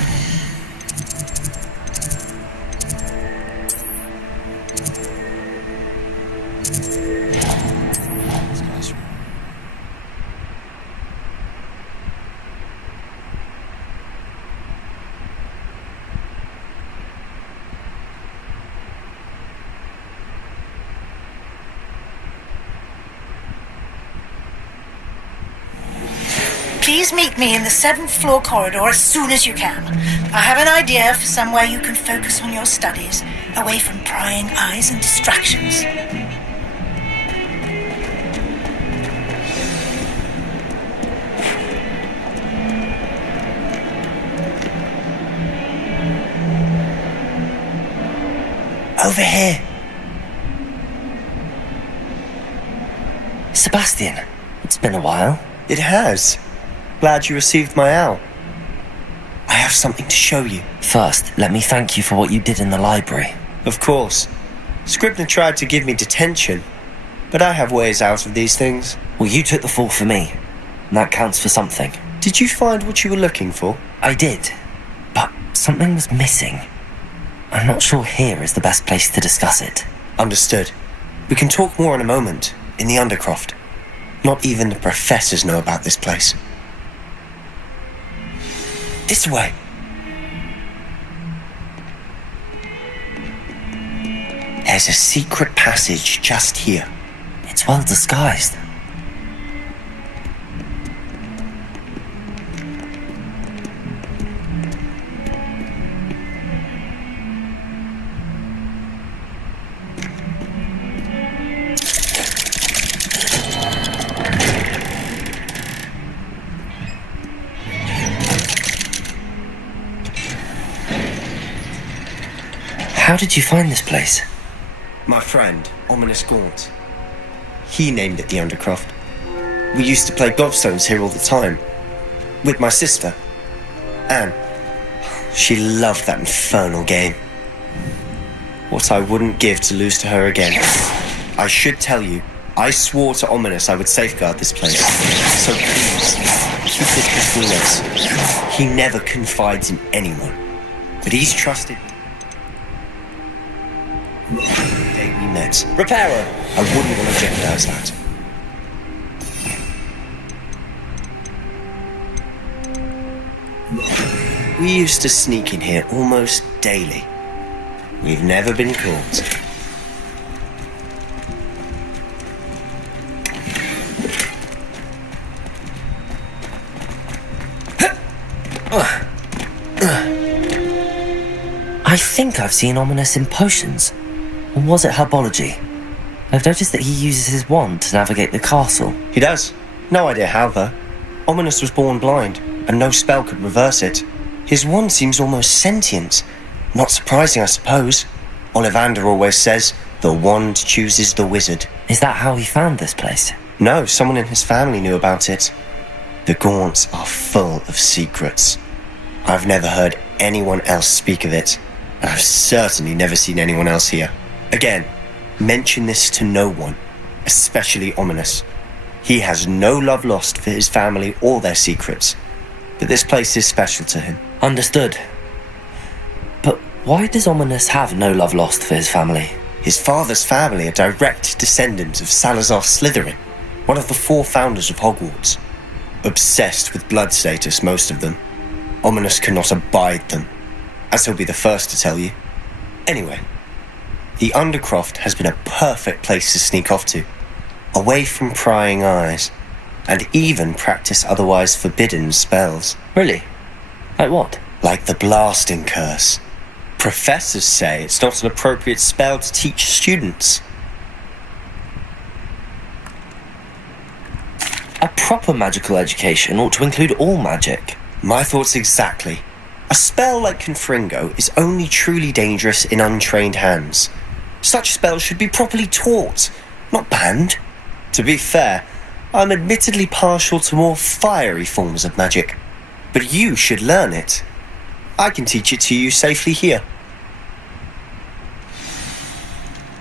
Please meet me in the 7th floor corridor as soon as you can. I have an idea for somewhere you can focus on your studies, away from prying eyes and distractions. Over here. Sebastian, it's been a while. It has. Glad you received my owl. I have something to show you. First, let me thank you for what you did in the library. Of course. Scribner tried to give me detention, but I have ways out of these things. Well, you took the fall for me. And that counts for something. Did you find what you were looking for? I did, but something was missing. I'm not sure here is the best place to discuss it. Understood. We can talk more in a moment, in the Undercroft. Not even the professors know about this place. This way. There's a secret passage just here. It's well disguised. How did you find this place? My friend, Ominous Gaunt. He named it the Undercroft. We used to play gobstones here all the time. With my sister, Anne. She loved that infernal game. What I wouldn't give to lose to her again. I should tell you, I swore to Ominous I would safeguard this place. So please, keep this between us. He never confides in anyone. But he's trusted. The day we met. Repairer! I wouldn't want to jeopardize that. We used to sneak in here almost daily. We've never been caught. I think I've seen Ominous in potions. Or was it herbology? I've noticed that he uses his wand to navigate the castle. He does. No idea how, though. Ominous was born blind, and no spell could reverse it. His wand seems almost sentient. Not surprising, I suppose. Ollivander always says, the wand chooses the wizard. Is that how he found this place? No, someone in his family knew about it. The Gaunts are full of secrets. I've never heard anyone else speak of it, and I've certainly never seen anyone else here. Again, mention this to no one, especially Ominous. He has no love lost for his family or their secrets, but this place is special to him. Understood. But why does Ominous have no love lost for his family? His father's family are direct descendants of Salazar Slytherin, one of the 4 founders of Hogwarts. Obsessed with blood status, most of them. Ominous cannot abide them, as he'll be the first to tell you. Anyway, the Undercroft has been a perfect place to sneak off to, away from prying eyes, and even practice otherwise forbidden spells. Really? Like what? Like the Blasting Curse. Professors say it's not an appropriate spell to teach students. A proper magical education ought to include all magic. My thoughts exactly. A spell like Confringo is only truly dangerous in untrained hands. Such spells should be properly taught, not banned. To be fair, I'm admittedly partial to more fiery forms of magic, but you should learn it. I can teach it to you safely here.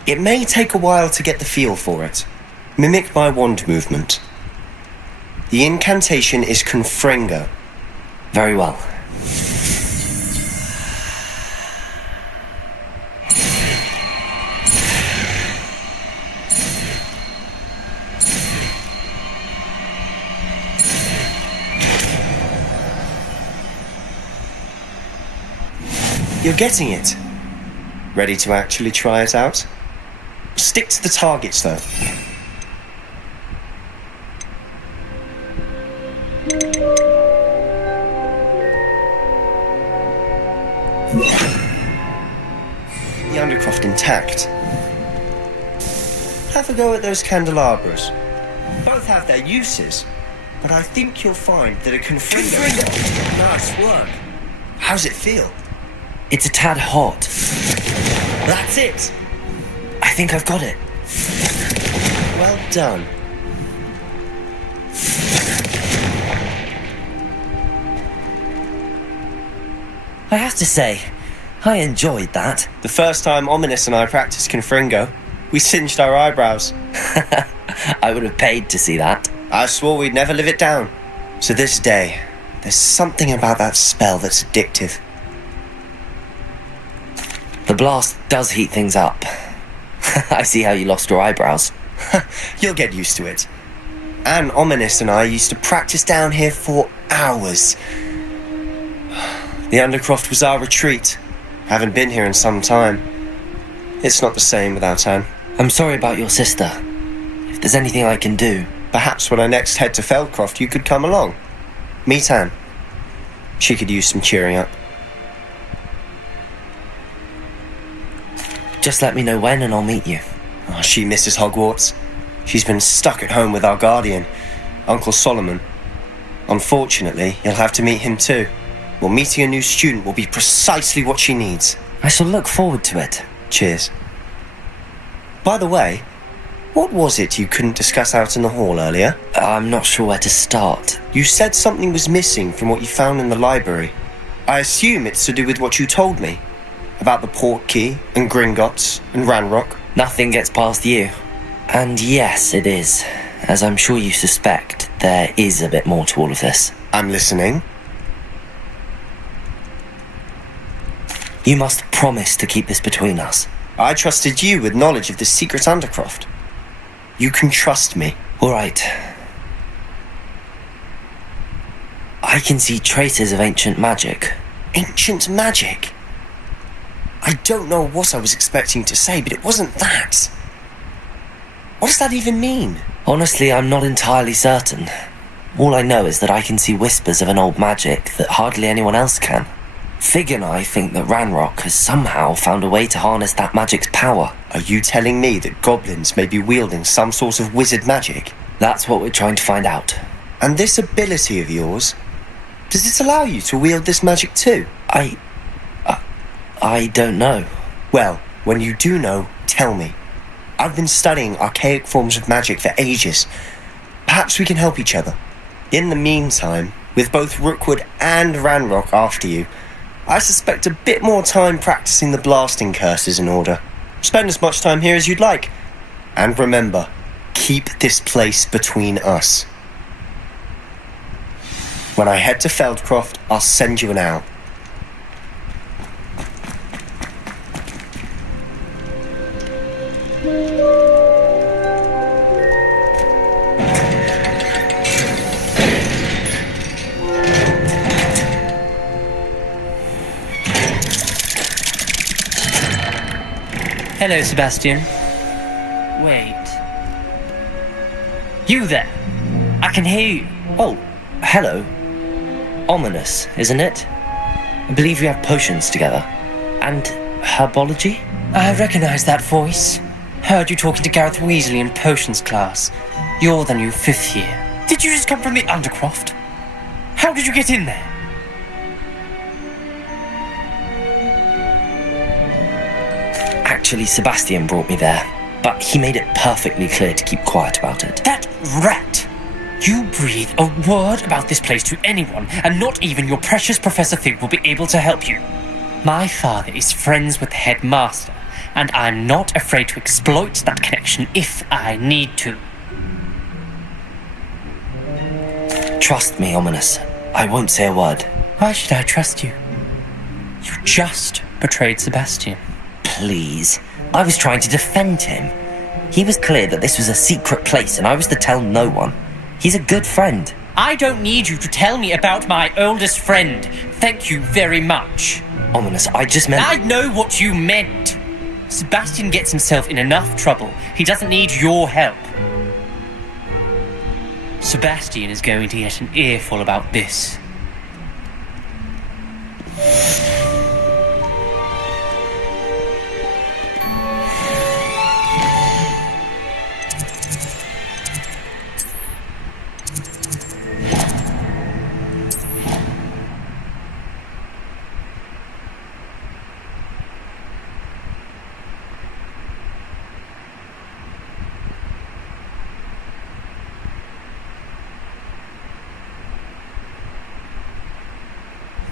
It may take a while to get the feel for it. Mimic my wand movement. The incantation is Confringo. Very well. You're getting it. Ready to actually try it out? Stick to the targets, though. The Undercroft intact. Have a go at those candelabras. Both have their uses, but I think you'll find that a Confringo... Nice work. How's it feel? It's a tad hot. That's it. I think I've got it. Well done. I have to say, I enjoyed that. The first time Ominous and I practiced Confringo, we singed our eyebrows. I would have paid to see that. I swore we'd never live it down. To this day, there's something about that spell that's addictive. The blast does heat things up. I see how you lost your eyebrows. You'll get used to it. Anne, Ominous and I used to practice down here for hours. The Undercroft was our retreat. Haven't been here in some time. It's not the same without Anne. I'm sorry about your sister. If there's anything I can do... Perhaps when I next head to Feldcroft, you could come along. Meet Anne. She could use some cheering up. Just let me know when and I'll meet you. Oh, she misses Hogwarts. She's been stuck at home with our guardian, Uncle Solomon. Unfortunately, you'll have to meet him too. Well, meeting a new student will be precisely what she needs. I shall look forward to it. Cheers. By the way, what was it you couldn't discuss out in the hall earlier? I'm not sure where to start. You said something was missing from what you found in the library. I assume it's to do with what you told me. About the Portkey and Gringotts and Ranrock. Nothing gets past you. And yes, it is. As I'm sure you suspect, there is a bit more to all of this. I'm listening. You must promise to keep this between us. I trusted you with knowledge of the secret Undercroft. You can trust me. All right. I can see traces of ancient magic. Ancient magic? I don't know what I was expecting to say, but it wasn't that. What does that even mean? Honestly, I'm not entirely certain. All I know is that I can see whispers of an old magic that hardly anyone else can. Fig and I think that Ranrock has somehow found a way to harness that magic's power. Are you telling me that goblins may be wielding some sort of wizard magic? That's what we're trying to find out. And this ability of yours, does it allow you to wield this magic too? I don't know. Well, when you do know, tell me. I've been studying archaic forms of magic for ages. Perhaps we can help each other. In the meantime, with both Rookwood and Ranrock after you, I suspect a bit more time practicing the blasting curse is in order. Spend as much time here as you'd like. And remember, keep this place between us. When I head to Feldcroft, I'll send you an owl. Hello, Sebastian. Wait. You there? I can hear you. Oh, hello. Ominous, isn't it? I believe we have potions together. And herbology? I recognize that voice. Heard you talking to Gareth Weasley in potions class. You're the new 5th year. Did you just come from the Undercroft? How did you get in there? Actually, Sebastian brought me there, but he made it perfectly clear to keep quiet about it. That rat! You breathe a word about this place to anyone, and not even your precious Professor Fig will be able to help you. My father is friends with the headmaster, and I'm not afraid to exploit that connection if I need to. Trust me, Ominous. I won't say a word. Why should I trust you? You just betrayed Sebastian. Please. I was trying to defend him. He was clear that this was a secret place and I was to tell no one. He's a good friend. I don't need you to tell me about my oldest friend. Thank you very much. Ominous, I just meant... I know what you meant. Sebastian gets himself in enough trouble. He doesn't need your help. Sebastian is going to get an earful about this.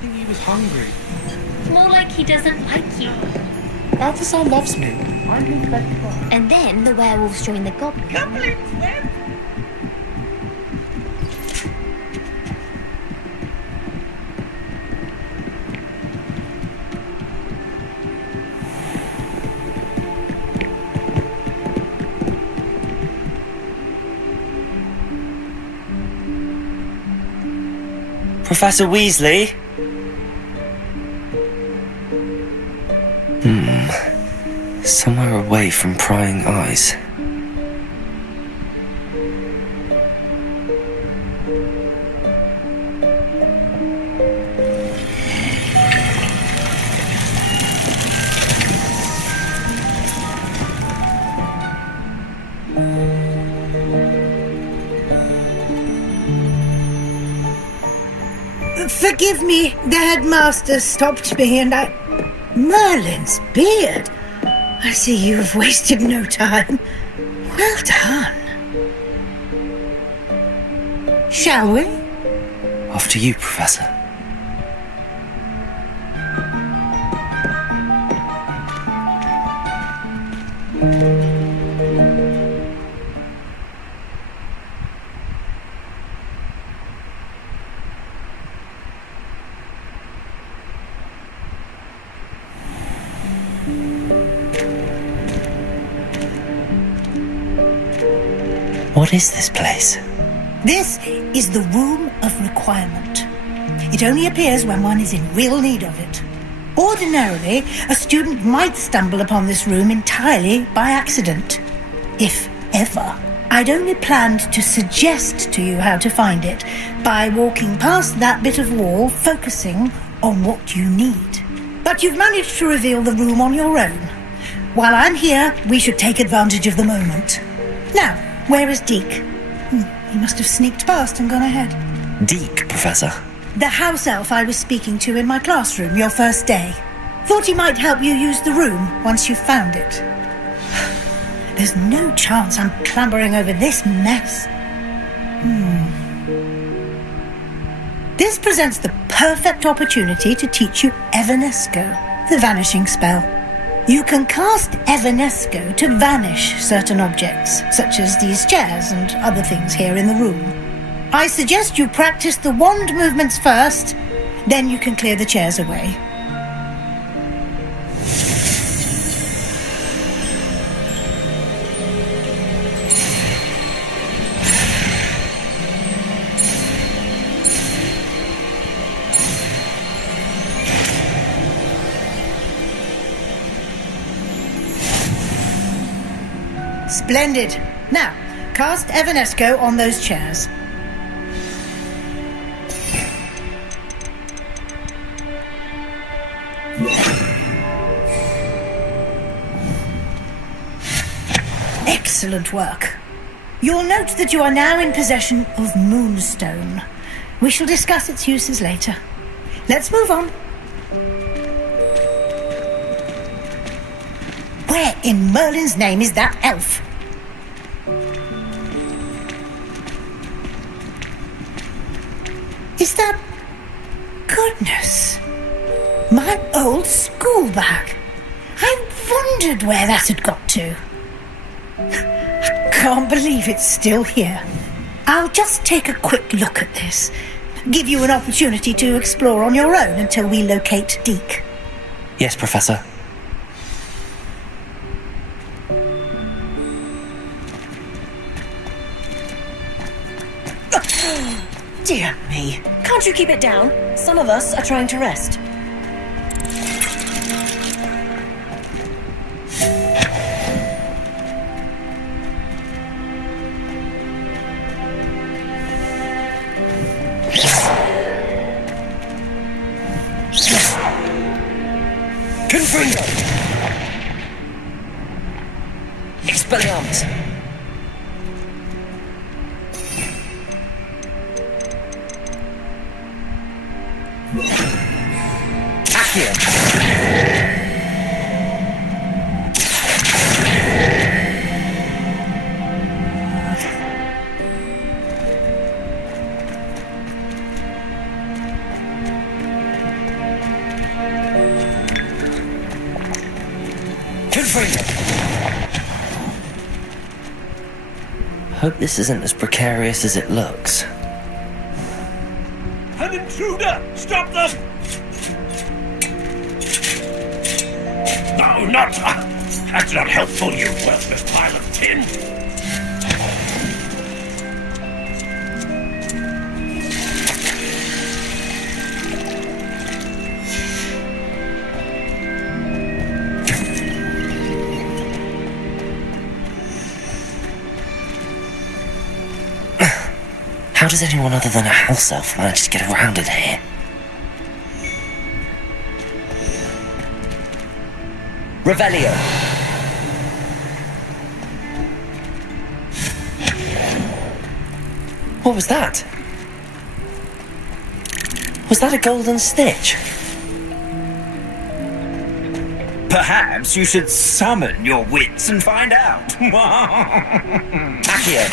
He was hungry. More like he doesn't like you. Balthasar loves me. I'm his best friend. And then the werewolves join the goblins. Goblins, where? Professor Weasley? Somewhere away from prying eyes. Forgive me, the headmaster stopped me and Merlin's beard. I see you've wasted no time. Well done. Shall we? Off to you, Professor. What is this place? This is the Room of Requirement. It only appears when one is in real need of it. Ordinarily, a student might stumble upon this room entirely by accident. If ever. I'd only planned to suggest to you how to find it by walking past that bit of wall, focusing on what you need. But you've managed to reveal the room on your own. While I'm here, we should take advantage of the moment. Now, where is Deke? He must have sneaked past and gone ahead. Deke, Professor. The house elf I was speaking to in my classroom your first day. Thought he might help you use the room once you've found it. There's no chance I'm clambering over this mess. This presents the perfect opportunity to teach you Evanesco, the vanishing spell. You can cast Evanesco to vanish certain objects, such as these chairs and other things here in the room. I suggest you practice the wand movements first, then you can clear the chairs away. Splendid. Now, cast Evanesco on those chairs. Excellent work. You'll note that you are now in possession of Moonstone. We shall discuss its uses later. Let's move on. Where in Merlin's name is that elf? Is that... Goodness. My old school bag. I wondered where that had got to. I can't believe it's still here. I'll just take a quick look at this. Give you an opportunity to explore on your own until we locate Deke. Yes, Professor. Dear me. Can't you keep it down? Some of us are trying to rest. Confringo! Expelliarmus! Accio! Hope this isn't as precarious as it looks. An intruder! Stop them! No, not... that's not helpful, you worthless pile of tin! How does anyone other than a house elf manage to get around in here? Revelio! What was that? Was that a golden stitch? Perhaps you should summon your wits and find out. Accio!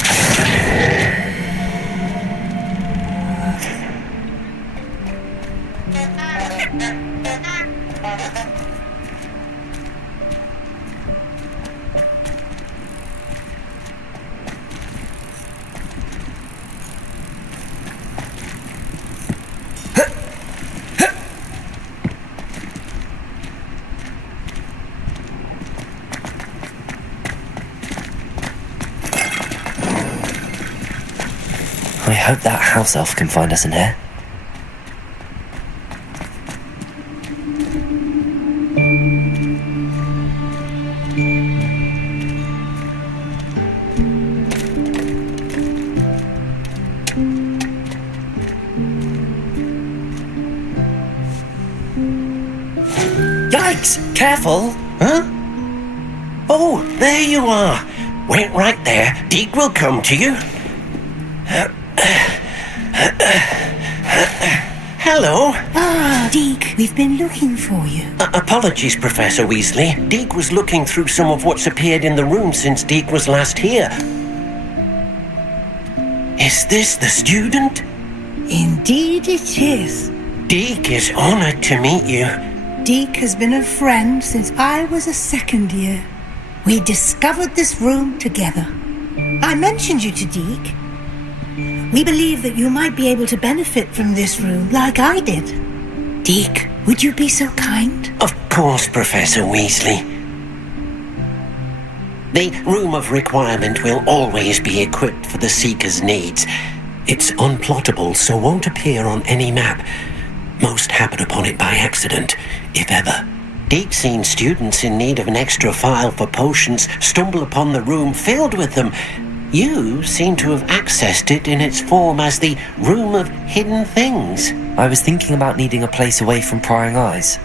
I hope that house elf can find us in here. Yikes! Careful! Huh? Oh, there you are. Wait right there. Deke will come to you. Hello. Ah, Deke, we've been looking for you. Apologies, Professor Weasley. Deke was looking through some of what's appeared in the room since Deke was last here. Is this the student? Indeed it is. Deke is honored to meet you. Deke has been a friend since I was a second year. We discovered this room together. I mentioned you to Deke. We believe that you might be able to benefit from this room like I did. Deke, would you be so kind? Of course, Professor Weasley. The Room of Requirement will always be equipped for the Seeker's needs. It's unplottable, so won't appear on any map. Most happen upon it by accident, if ever. Deke's seen students in need of an extra file for potions stumble upon the room filled with them. You seem to have accessed it in its form as the Room of Hidden Things. I was thinking about needing a place away from prying eyes.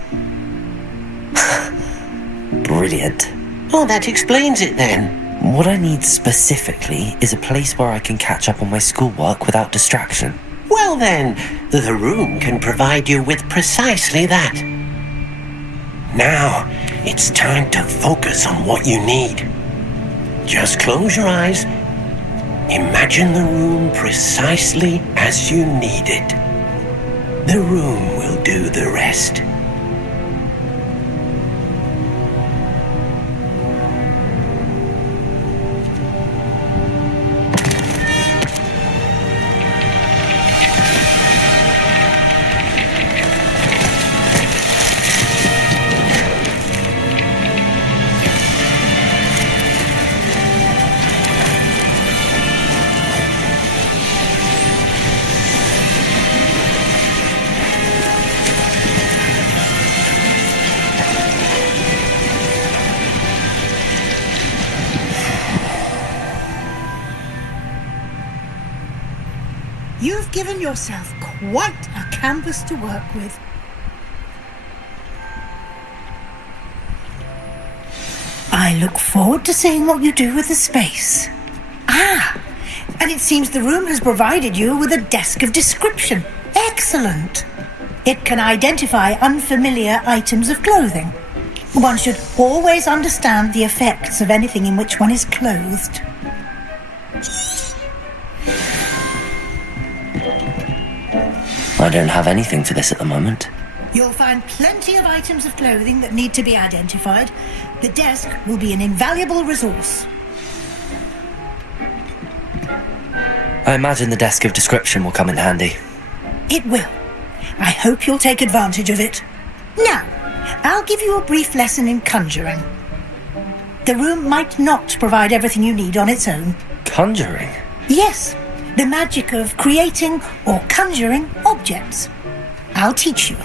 Brilliant. Oh, that explains it then. What I need specifically is a place where I can catch up on my schoolwork without distraction. Well then, the room can provide you with precisely that. Now, it's time to focus on what you need. Just close your eyes. Imagine the room precisely as you need it. The room will do the rest. You've given yourself quite a canvas to work with. I look forward to seeing what you do with the space. Ah, and it seems the room has provided you with a desk of description. Excellent. It can identify unfamiliar items of clothing. One should always understand the effects of anything in which one is clothed. I don't have anything for this at the moment. You'll find plenty of items of clothing that need to be identified. The desk will be an invaluable resource. I imagine the desk of description will come in handy. It will. I hope you'll take advantage of it. Now, I'll give you a brief lesson in conjuring. The room might not provide everything you need on its own. Conjuring? Yes, the magic of creating or conjuring objects. I'll teach you.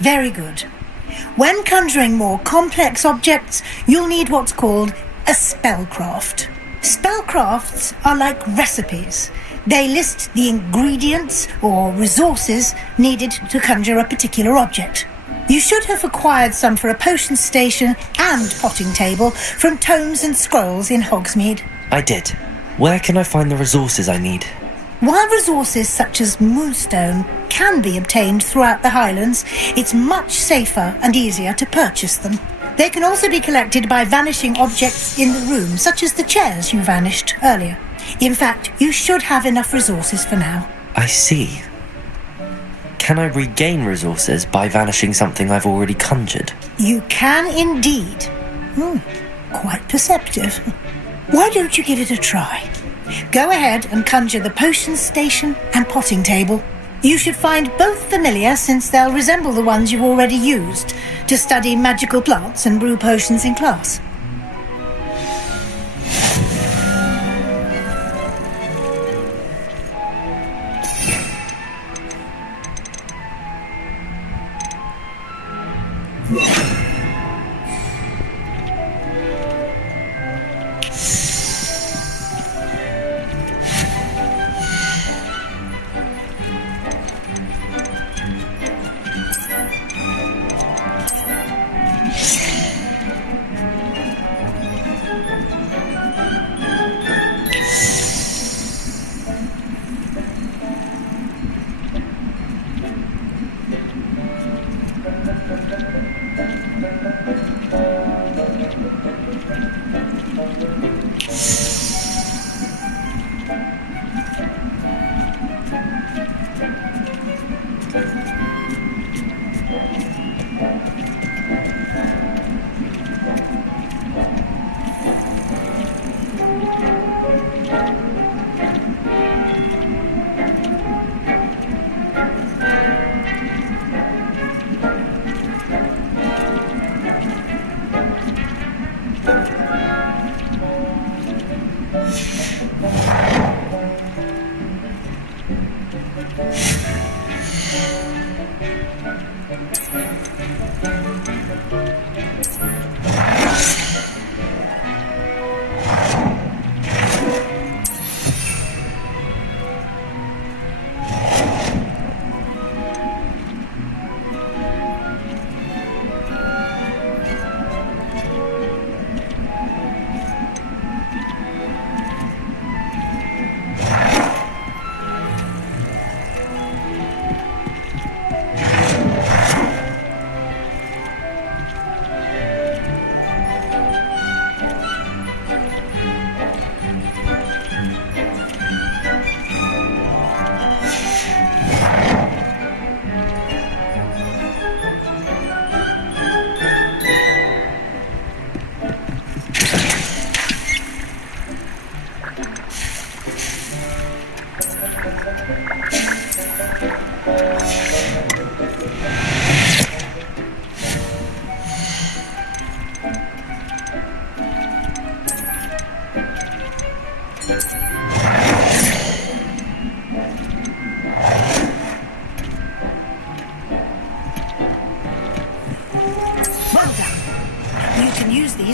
Very good. When conjuring more complex objects, you'll need what's called a spellcraft. Spellcrafts are like recipes. They list the ingredients or resources needed to conjure a particular object. You should have acquired some for a potion station and potting table from tomes and scrolls in Hogsmeade. I did. Where can I find the resources I need? While resources such as moonstone can be obtained throughout the Highlands, it's much safer and easier to purchase them. They can also be collected by vanishing objects in the room, such as the chairs you vanished earlier. In fact, you should have enough resources for now. I see. Can I regain resources by vanishing something I've already conjured? You can indeed. Quite perceptive. Why don't you give it a try? Go ahead and conjure the potion station and potting table. You should find both familiar, since they'll resemble the ones you've already used to study magical plants and brew potions in class.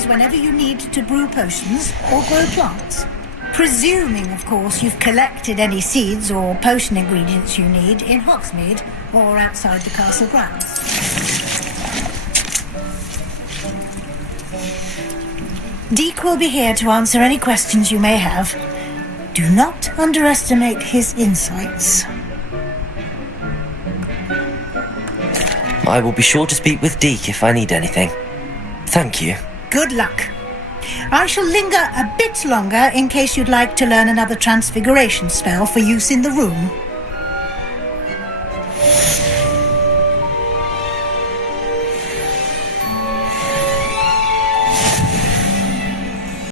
Whenever you need to brew potions or grow plants. Presuming, of course, you've collected any seeds or potion ingredients you need in Hogsmeade or outside the castle grounds. Deek will be here to answer any questions you may have. Do not underestimate his insights. I will be sure to speak with Deek if I need anything. Thank you. Good luck. I shall linger a bit longer in case you'd like to learn another transfiguration spell for use in the room.